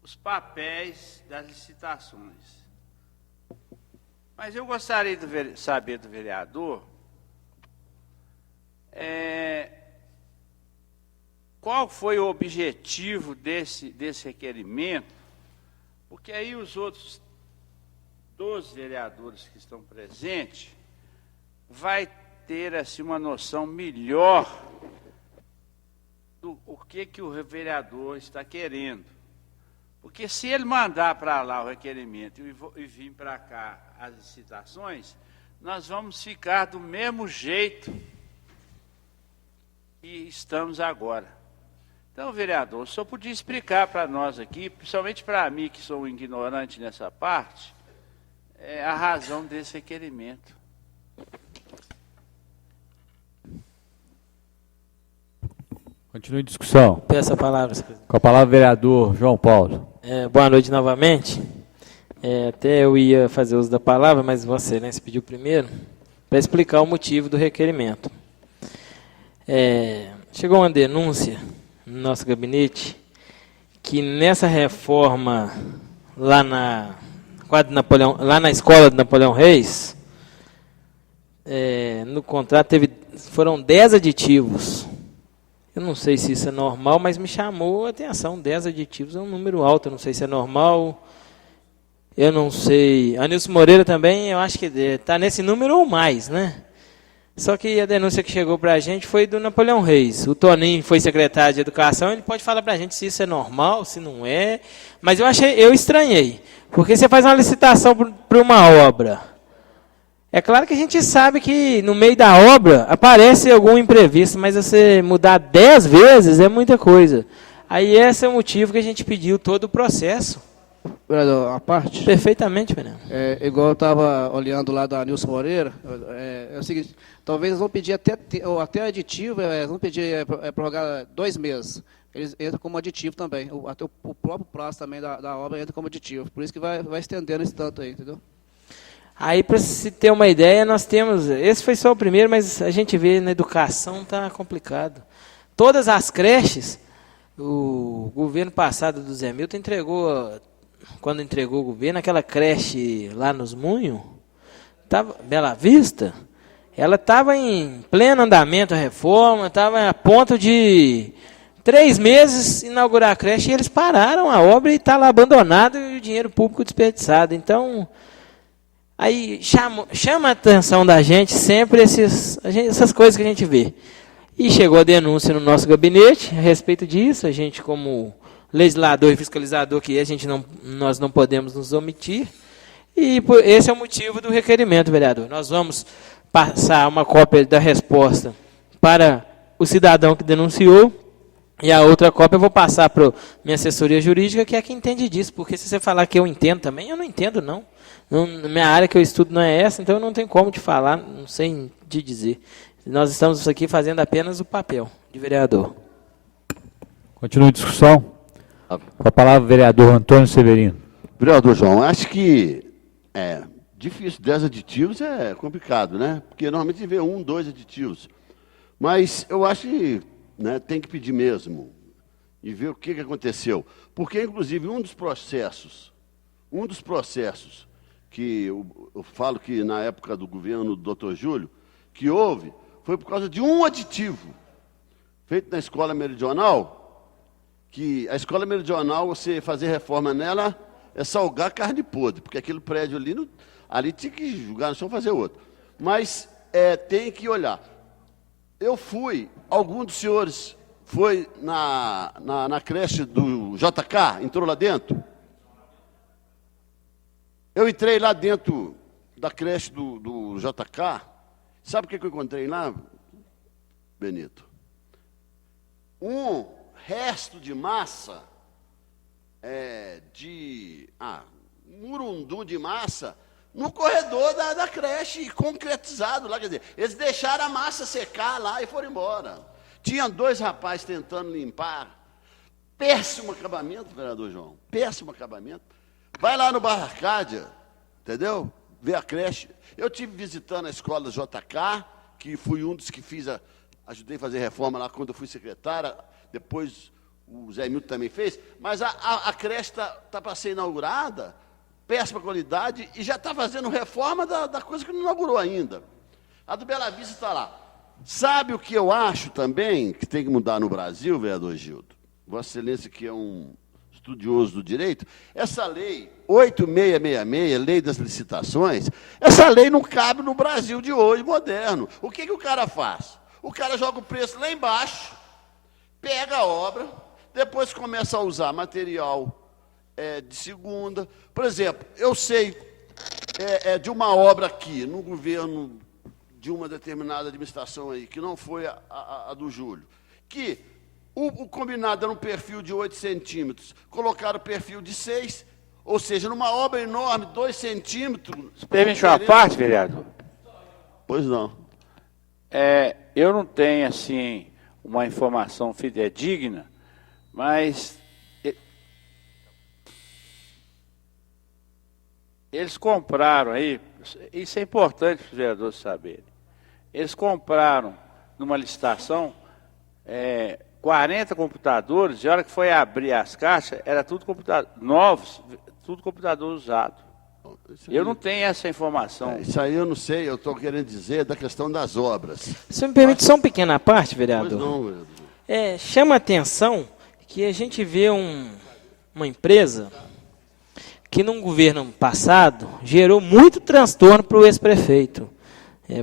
os papéis das licitações. Mas eu gostaria de saber do vereador qual foi o objetivo desse requerimento, porque aí os outros 12 vereadores que estão presentes vai ter assim, uma noção melhor do que o vereador está querendo. Porque se ele mandar para lá o requerimento e vir para cá as licitações, nós vamos ficar do mesmo jeito que estamos agora. Então, vereador, o senhor podia explicar para nós aqui, principalmente para mim, que sou um ignorante nessa parte, a razão desse requerimento. Continue em discussão. Peço a palavra, senhor presidente. Com a palavra, o vereador João Paulo. Boa noite novamente. Até eu ia fazer uso da palavra, mas Vossa Excelência pediu primeiro para explicar o motivo do requerimento. Chegou uma denúncia no nosso gabinete que nessa reforma lá na escola de Napoleão Reis, no contrato foram 10 aditivos. Eu não sei se isso é normal, mas me chamou a atenção. 10 aditivos é um número alto, eu não sei se é normal. Eu não sei. A Nilson Moreira também, eu acho que está nesse número ou mais, né? Só que a denúncia que chegou para a gente foi do Napoleão Reis. O Toninho foi secretário de Educação, ele pode falar para a gente se isso é normal, se não é. Mas eu estranhei, porque você faz uma licitação para uma obra. É claro que a gente sabe que no meio da obra aparece algum imprevisto, mas você mudar 10 vezes é muita coisa. Aí esse é o motivo que a gente pediu todo o processo. Vereador, a parte? Perfeitamente, Fernando. Igual eu estava olhando lá da Nilson Moreira, é o seguinte, talvez eles vão pedir até aditivo, eles vão pedir prorrogar 2 meses. Eles entram como aditivo também. Até o próprio prazo também da obra entra como aditivo. Por isso que vai estendendo esse tanto aí, entendeu? Aí, para se ter uma ideia, nós temos... Esse foi só o primeiro, mas a gente vê na educação está complicado. Todas as creches, o governo passado do Zé Milton quando entregou o governo, aquela creche lá nos Munhos, Bela Vista, ela estava em pleno andamento a reforma, estava a ponto de 3 meses inaugurar a creche e eles pararam a obra e está lá abandonado e o dinheiro público desperdiçado. Então... Aí chama a atenção da gente sempre essas coisas que a gente vê. E chegou a denúncia no nosso gabinete a respeito disso. A gente, como legislador e fiscalizador que nós não podemos nos omitir. E esse é o motivo do requerimento, vereador. Nós vamos passar uma cópia da resposta para o cidadão que denunciou, e a outra cópia eu vou passar para minha assessoria jurídica, que é quem entende disso, porque se você falar que eu entendo também, eu não entendo, não. Minha área que eu estudo não é essa, então eu não tenho como te falar, não sei te dizer. Nós estamos aqui fazendo apenas o papel de vereador. Continua a discussão. Com a palavra o vereador Antônio Severino. Vereador João, acho que difícil, 10 aditivos é complicado, né? Porque normalmente vê 1, 2 aditivos. Mas eu acho que tem que pedir mesmo e ver o que aconteceu. Porque, inclusive, um dos processos que eu falo que na época do governo do Dr. Júlio, que houve, foi por causa de um aditivo feito na Escola Meridional, que a Escola Meridional, você fazer reforma nela, é salgar carne podre, porque aquele prédio ali tinha que jogar no chão e fazer outro. Mas tem que olhar. Eu fui, algum dos senhores foi na creche do JK, entrou lá dentro? Eu entrei lá dentro da creche do JK, sabe o que eu encontrei lá, Benito? Um resto de massa, murundu de massa, no corredor da creche, concretizado lá, quer dizer, eles deixaram a massa secar lá e foram embora. Tinha 2 rapazes tentando limpar, péssimo acabamento, vereador João, péssimo acabamento. Vai lá no Barra Arcádia, entendeu? Ver a creche. Eu estive visitando a escola JK, que fui um dos que ajudei a fazer reforma lá quando eu fui secretária, depois o Zé Milton também fez, mas a creche está para ser inaugurada, péssima qualidade, e já está fazendo reforma da coisa que não inaugurou ainda. A do Bela Vista está lá. Sabe o que eu acho também que tem que mudar no Brasil, vereador Gildo? Vossa Excelência, que é um estudioso do direito, essa lei 8666, lei das licitações, essa lei não cabe no Brasil de hoje, moderno. O que o cara faz? O cara joga o preço lá embaixo, pega a obra, depois começa a usar material de segunda. Por exemplo, eu sei de uma obra aqui, no governo de uma determinada administração aí, que não foi a do Júlio, que o combinado era um perfil de 8 centímetros, colocaram o perfil de 6, ou seja, numa obra enorme, 2 centímetros... Você permite uma parte, vereador? Pois não. Eu não tenho, assim, uma informação fidedigna, mas eles compraram aí, isso é importante para os vereadores saberem, eles compraram numa licitação 40 computadores, e a hora que foi abrir as caixas, era tudo computador novos, tudo computador usado. Eu não tenho essa informação. Isso aí eu não sei, eu estou querendo dizer da questão das obras. Se me permite só uma pequena parte, vereador. Pois não, vereador. Chama a atenção que a gente vê uma empresa que, num governo passado, gerou muito transtorno para o ex-prefeito.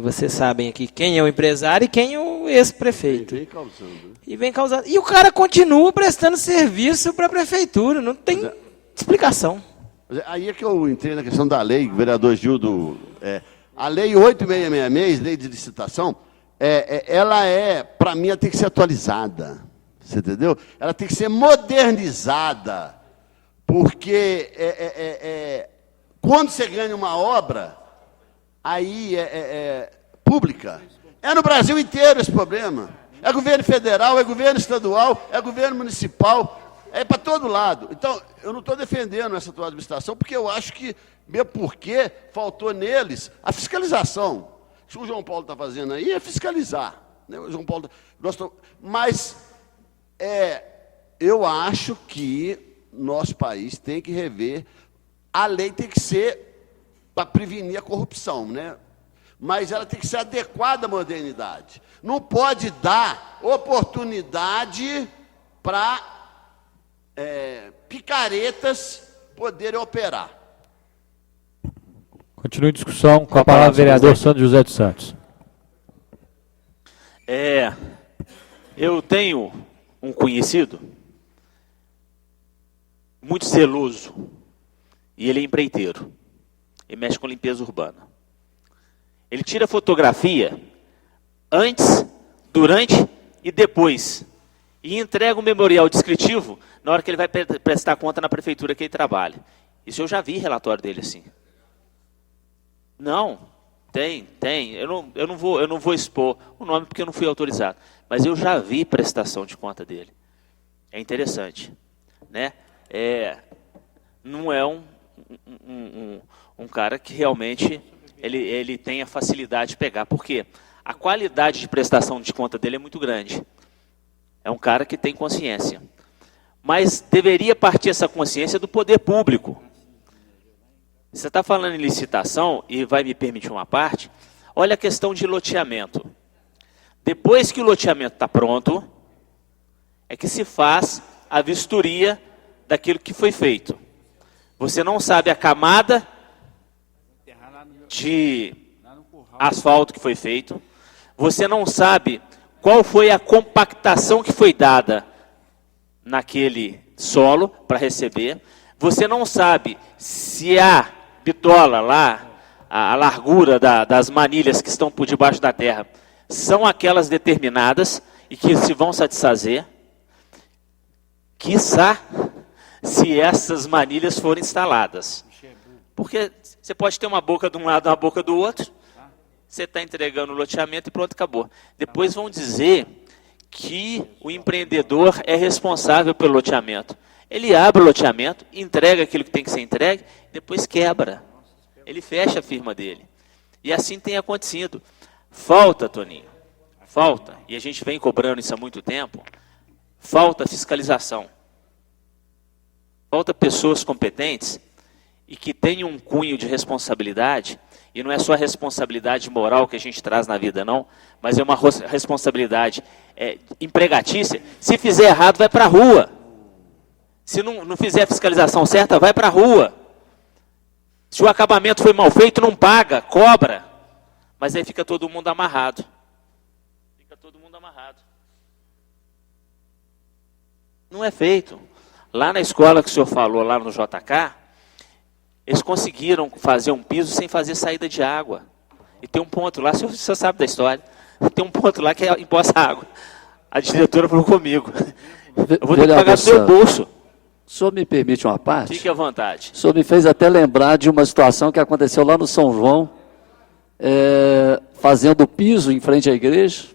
Vocês sabem aqui quem é o empresário e quem é o ex-prefeito. Vem causando. E o cara continua prestando serviço para a prefeitura, não tem explicação. Aí é que eu entrei na questão da lei, vereador Gildo. A lei 8666, lei de licitação, ela para mim, ela tem que ser atualizada. Você entendeu? Ela tem que ser modernizada. Porque quando você ganha uma obra, aí pública, no Brasil inteiro esse problema. É governo federal, é governo estadual, é governo municipal, é para todo lado. Então, eu não estou defendendo essa atual administração, porque eu acho que, mesmo porque faltou neles a fiscalização. O que o João Paulo está fazendo aí é fiscalizar. Né? O João Paulo, mas eu acho que nosso país tem que rever, a lei tem que ser para prevenir a corrupção, né? Mas ela tem que ser adequada à modernidade. Não pode dar oportunidade para picaretas poderem operar. Continue a discussão com a palavra o vereador Sandro José dos Santos. Eu tenho um conhecido muito zeloso, e ele é empreiteiro, e mexe com limpeza urbana. Ele tira fotografia antes, durante e depois. E entrega o memorial descritivo na hora que ele vai prestar conta na prefeitura que ele trabalha. Isso eu já vi relatório dele assim. Não, tem. Eu não vou expor o nome porque eu não fui autorizado. Mas eu já vi prestação de conta dele. É interessante, né? Não é um cara que realmente ele tem a facilidade de pegar. Por quê? A qualidade de prestação de conta dele é muito grande. É um cara que tem consciência. Mas deveria partir essa consciência do poder público. Você está falando em licitação, e vai me permitir uma parte, olha a questão de loteamento. Depois que o loteamento está pronto, é que se faz a vistoria daquilo que foi feito. Você não sabe a camada de asfalto que foi feito, você não sabe qual foi a compactação que foi dada naquele solo para receber, você não sabe se a bitola lá, a largura das manilhas que estão por debaixo da terra, são aquelas determinadas e que se vão satisfazer, quiçá se essas manilhas forem instaladas. Porque você pode ter uma boca de um lado e uma boca do outro, você está entregando o loteamento e pronto, acabou. Depois vão dizer que o empreendedor é responsável pelo loteamento. Ele abre o loteamento, entrega aquilo que tem que ser entregue, depois quebra. Ele fecha a firma dele. E assim tem acontecido. Falta, Toninho, falta, e a gente vem cobrando isso há muito tempo, falta fiscalização. Falta pessoas competentes e que tenham um cunho de responsabilidade, e não é só a responsabilidade moral que a gente traz na vida, não, mas é uma responsabilidade empregatícia. Se fizer errado, vai para a rua. Se não fizer a fiscalização certa, vai para a rua. Se o acabamento foi mal feito, não paga, cobra. Mas aí fica todo mundo amarrado. Fica todo mundo amarrado. Não é feito. Lá na escola que o senhor falou, lá no JK, eles conseguiram fazer um piso sem fazer saída de água. E tem um ponto lá, o senhor sabe da história, tem um ponto lá que é empoça água. A diretora falou comigo, eu vou ter que pagar do meu bolso. O senhor me permite uma parte? Fique à vontade. O senhor me fez até lembrar de uma situação que aconteceu lá no São João, fazendo o piso em frente à igreja,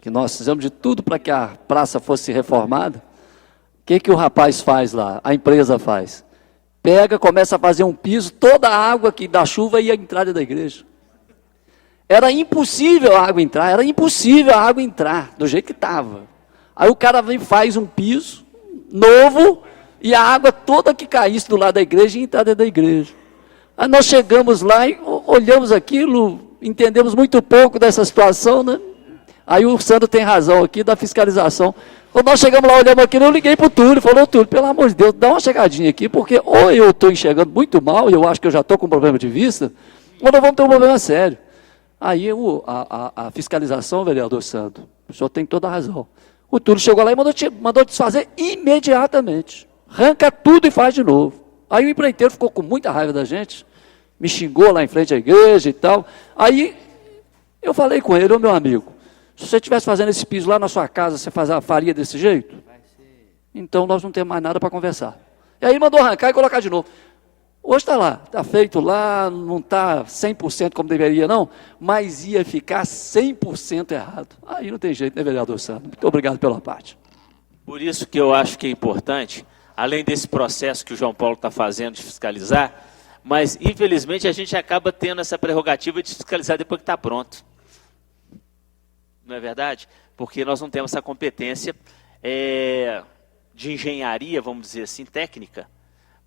que nós fizemos de tudo para que a praça fosse reformada. O que o rapaz faz lá? A empresa faz. Pega, começa a fazer um piso, toda a água que da chuva ia entrar dentro da igreja. Era impossível a água entrar, do jeito que estava. Aí o cara vem e faz um piso novo, e a água toda que caísse do lado da igreja ia entrar dentro da igreja. Aí nós chegamos lá e olhamos aquilo, entendemos muito pouco dessa situação, né? Aí o Sandro tem razão aqui da fiscalização. Quando nós chegamos lá, olhamos aquilo, eu liguei para o Túlio, falou, Túlio, pelo amor de Deus, dá uma chegadinha aqui, porque ou eu estou enxergando muito mal, e eu acho que eu já estou com um problema de vista, ou nós vamos ter um problema sério. Aí a fiscalização, vereador Sandro, o senhor tem toda a razão. O Túlio chegou lá e mandou desfazer imediatamente. Arranca tudo e faz de novo. Aí o empreiteiro ficou com muita raiva da gente, me xingou lá em frente à igreja e tal. Aí eu falei com ele, ô meu amigo, se você estivesse fazendo esse piso lá na sua casa, você faria desse jeito? Então nós não temos mais nada para conversar. E aí ele mandou arrancar e colocar de novo. Hoje está lá, está feito lá, não está 100% como deveria não, mas ia ficar 100% errado. Aí não tem jeito, né, vereador Sandro? Muito obrigado pela parte. Por isso que eu acho que é importante, além desse processo que o João Paulo está fazendo de fiscalizar, mas infelizmente a gente acaba tendo essa prerrogativa de fiscalizar depois que está pronto. Não é verdade? Porque nós não temos essa competência de engenharia, vamos dizer assim, técnica,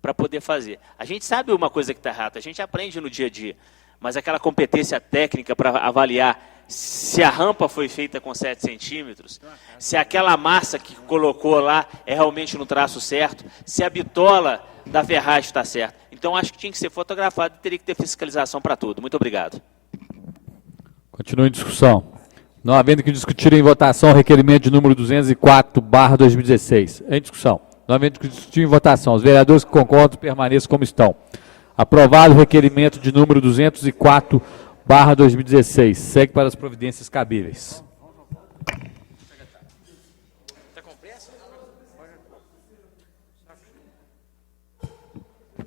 para poder fazer. A gente sabe uma coisa que está errada, a gente aprende no dia a dia, mas aquela competência técnica para avaliar se a rampa foi feita com 7 centímetros, se aquela massa que colocou lá é realmente no traço certo, se a bitola da ferragem está certa. Então, acho que tinha que ser fotografado e teria que ter fiscalização para tudo. Muito obrigado. Continua em discussão. Não havendo que discutir em votação o requerimento de número 204/2016. Em discussão. Não havendo que discutir em votação. Os vereadores que concordam permaneçam como estão. Aprovado o requerimento de número 204/2016. 2016. Segue para as providências cabíveis.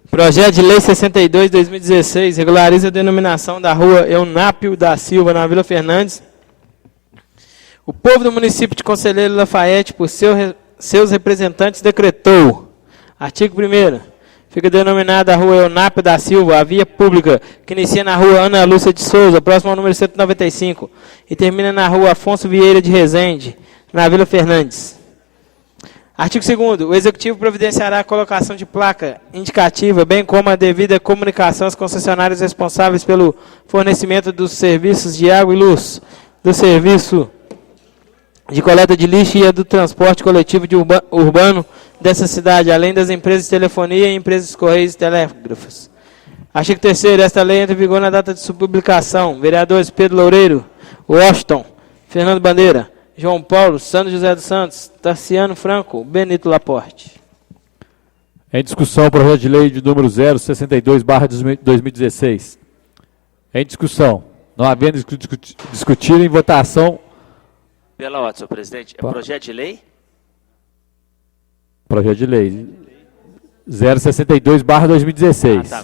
Projeto de Lei 62/2016 regulariza a denominação da rua Eunápio da Silva, na Vila Fernandes. O povo do município de Conselheiro Lafayette, por seus representantes, decretou. Artigo 1º. Fica denominada a rua Eunápio da Silva, a via pública que inicia na rua Ana Lúcia de Souza, próximo ao número 195, e termina na rua Afonso Vieira de Rezende, na Vila Fernandes. Artigo 2º. O Executivo providenciará a colocação de placa indicativa, bem como a devida comunicação aos concessionários responsáveis pelo fornecimento dos serviços de água e luz, do serviço de coleta de lixo e do transporte coletivo urbano dessa cidade, além das empresas de telefonia e empresas de correios e telégrafos. Artigo 3º. Esta lei entra em vigor na data de sua publicação. Vereadores Pedro Loureiro, Washington, Fernando Bandeira, João Paulo, Sandro José dos Santos, Tarciano Franco, Benito Laporte. Em discussão o projeto de lei de número 062/2016. Em discussão. Não havendo discutir em votação. Pela ordem, senhor presidente. É projeto de lei? Projeto de lei 062/2016. Tá.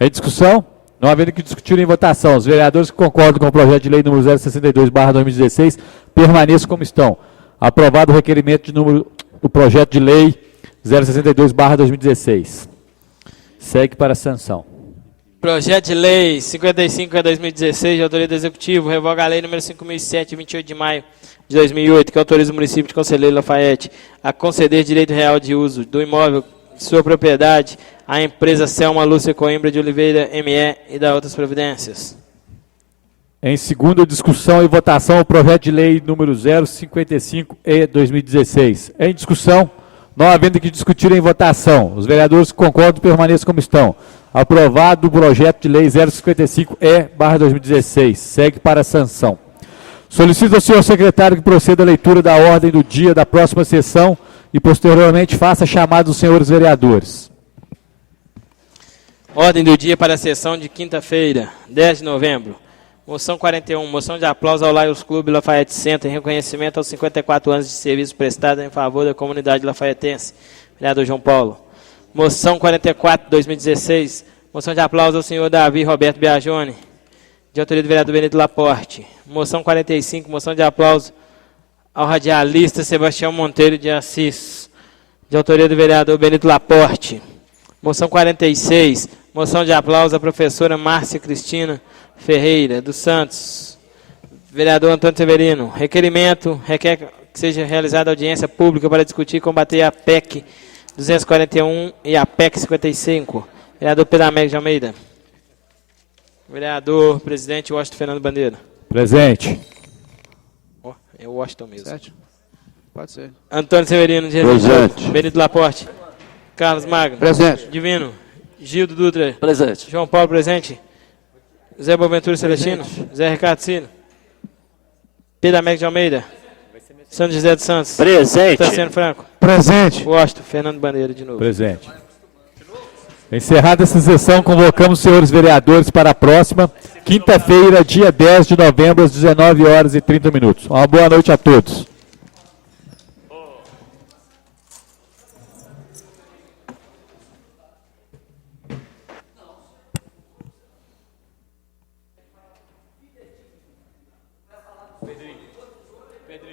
Em discussão. Não havendo que discutir em votação, os vereadores que concordam com o projeto de lei número 062/2016 permaneçam como estão. Aprovado o requerimento de número do projeto de lei 062/2016. Segue para a sanção. Projeto de lei 55/2016, de autoria do Executivo, revoga a lei número 5.007, de 28 de maio de 2008, que autoriza o município de Conselheiro Lafayette a conceder direito real de uso do imóvel de sua propriedade à empresa Selma Lúcia Coimbra de Oliveira, ME, e da outras providências. Em segunda discussão e votação, o projeto de lei número 055/2016. Em discussão, não havendo que discutir em votação, os vereadores que concordam permaneçam como estão. Aprovado o projeto de lei 055/2016. Segue para a sanção. Solicito ao senhor secretário que proceda à leitura da ordem do dia da próxima sessão e, posteriormente, faça a chamada dos senhores vereadores. Ordem do dia para a sessão de quinta-feira, 10 de novembro. Moção 41, moção de aplauso ao Lions Clube Lafayette Center em reconhecimento aos 54 anos de serviço prestado em favor da comunidade lafaietense. Vereador João Paulo. Moção 44/2016, moção de aplauso ao senhor Davi Roberto Biagione, de autoria do vereador Benito Laporte. Moção 45, moção de aplauso ao radialista Sebastião Monteiro de Assis, de autoria do vereador Benito Laporte. Moção 46, moção de aplauso à professora Márcia Cristina Ferreira dos Santos, vereador Antônio Severino. Requerimento requer que seja realizada audiência pública para discutir e combater a PEC 241 e a PEC 55. Vereador Pedro Américo de Almeida. Vereador presidente Washington Fernando Bandeira. Presente. É o Washington mesmo. Certo. Pode ser. Antônio Severino de Presente. Benito Laporte. Carlos Magno. Presente. Divino. Gildo Dutra. Presente. João Paulo presente. Zé Boaventura Celestino. Zé Ricardo Ciro. Pedro Américo de Almeida. Sandro José dos Santos. Presente. Tarciano Franco. Presente. Washington Fernando Bandeira de novo. Presente. Encerrada essa sessão, convocamos os senhores vereadores para a próxima quinta-feira, dia 10 de novembro, às 19h30. Uma boa noite a todos.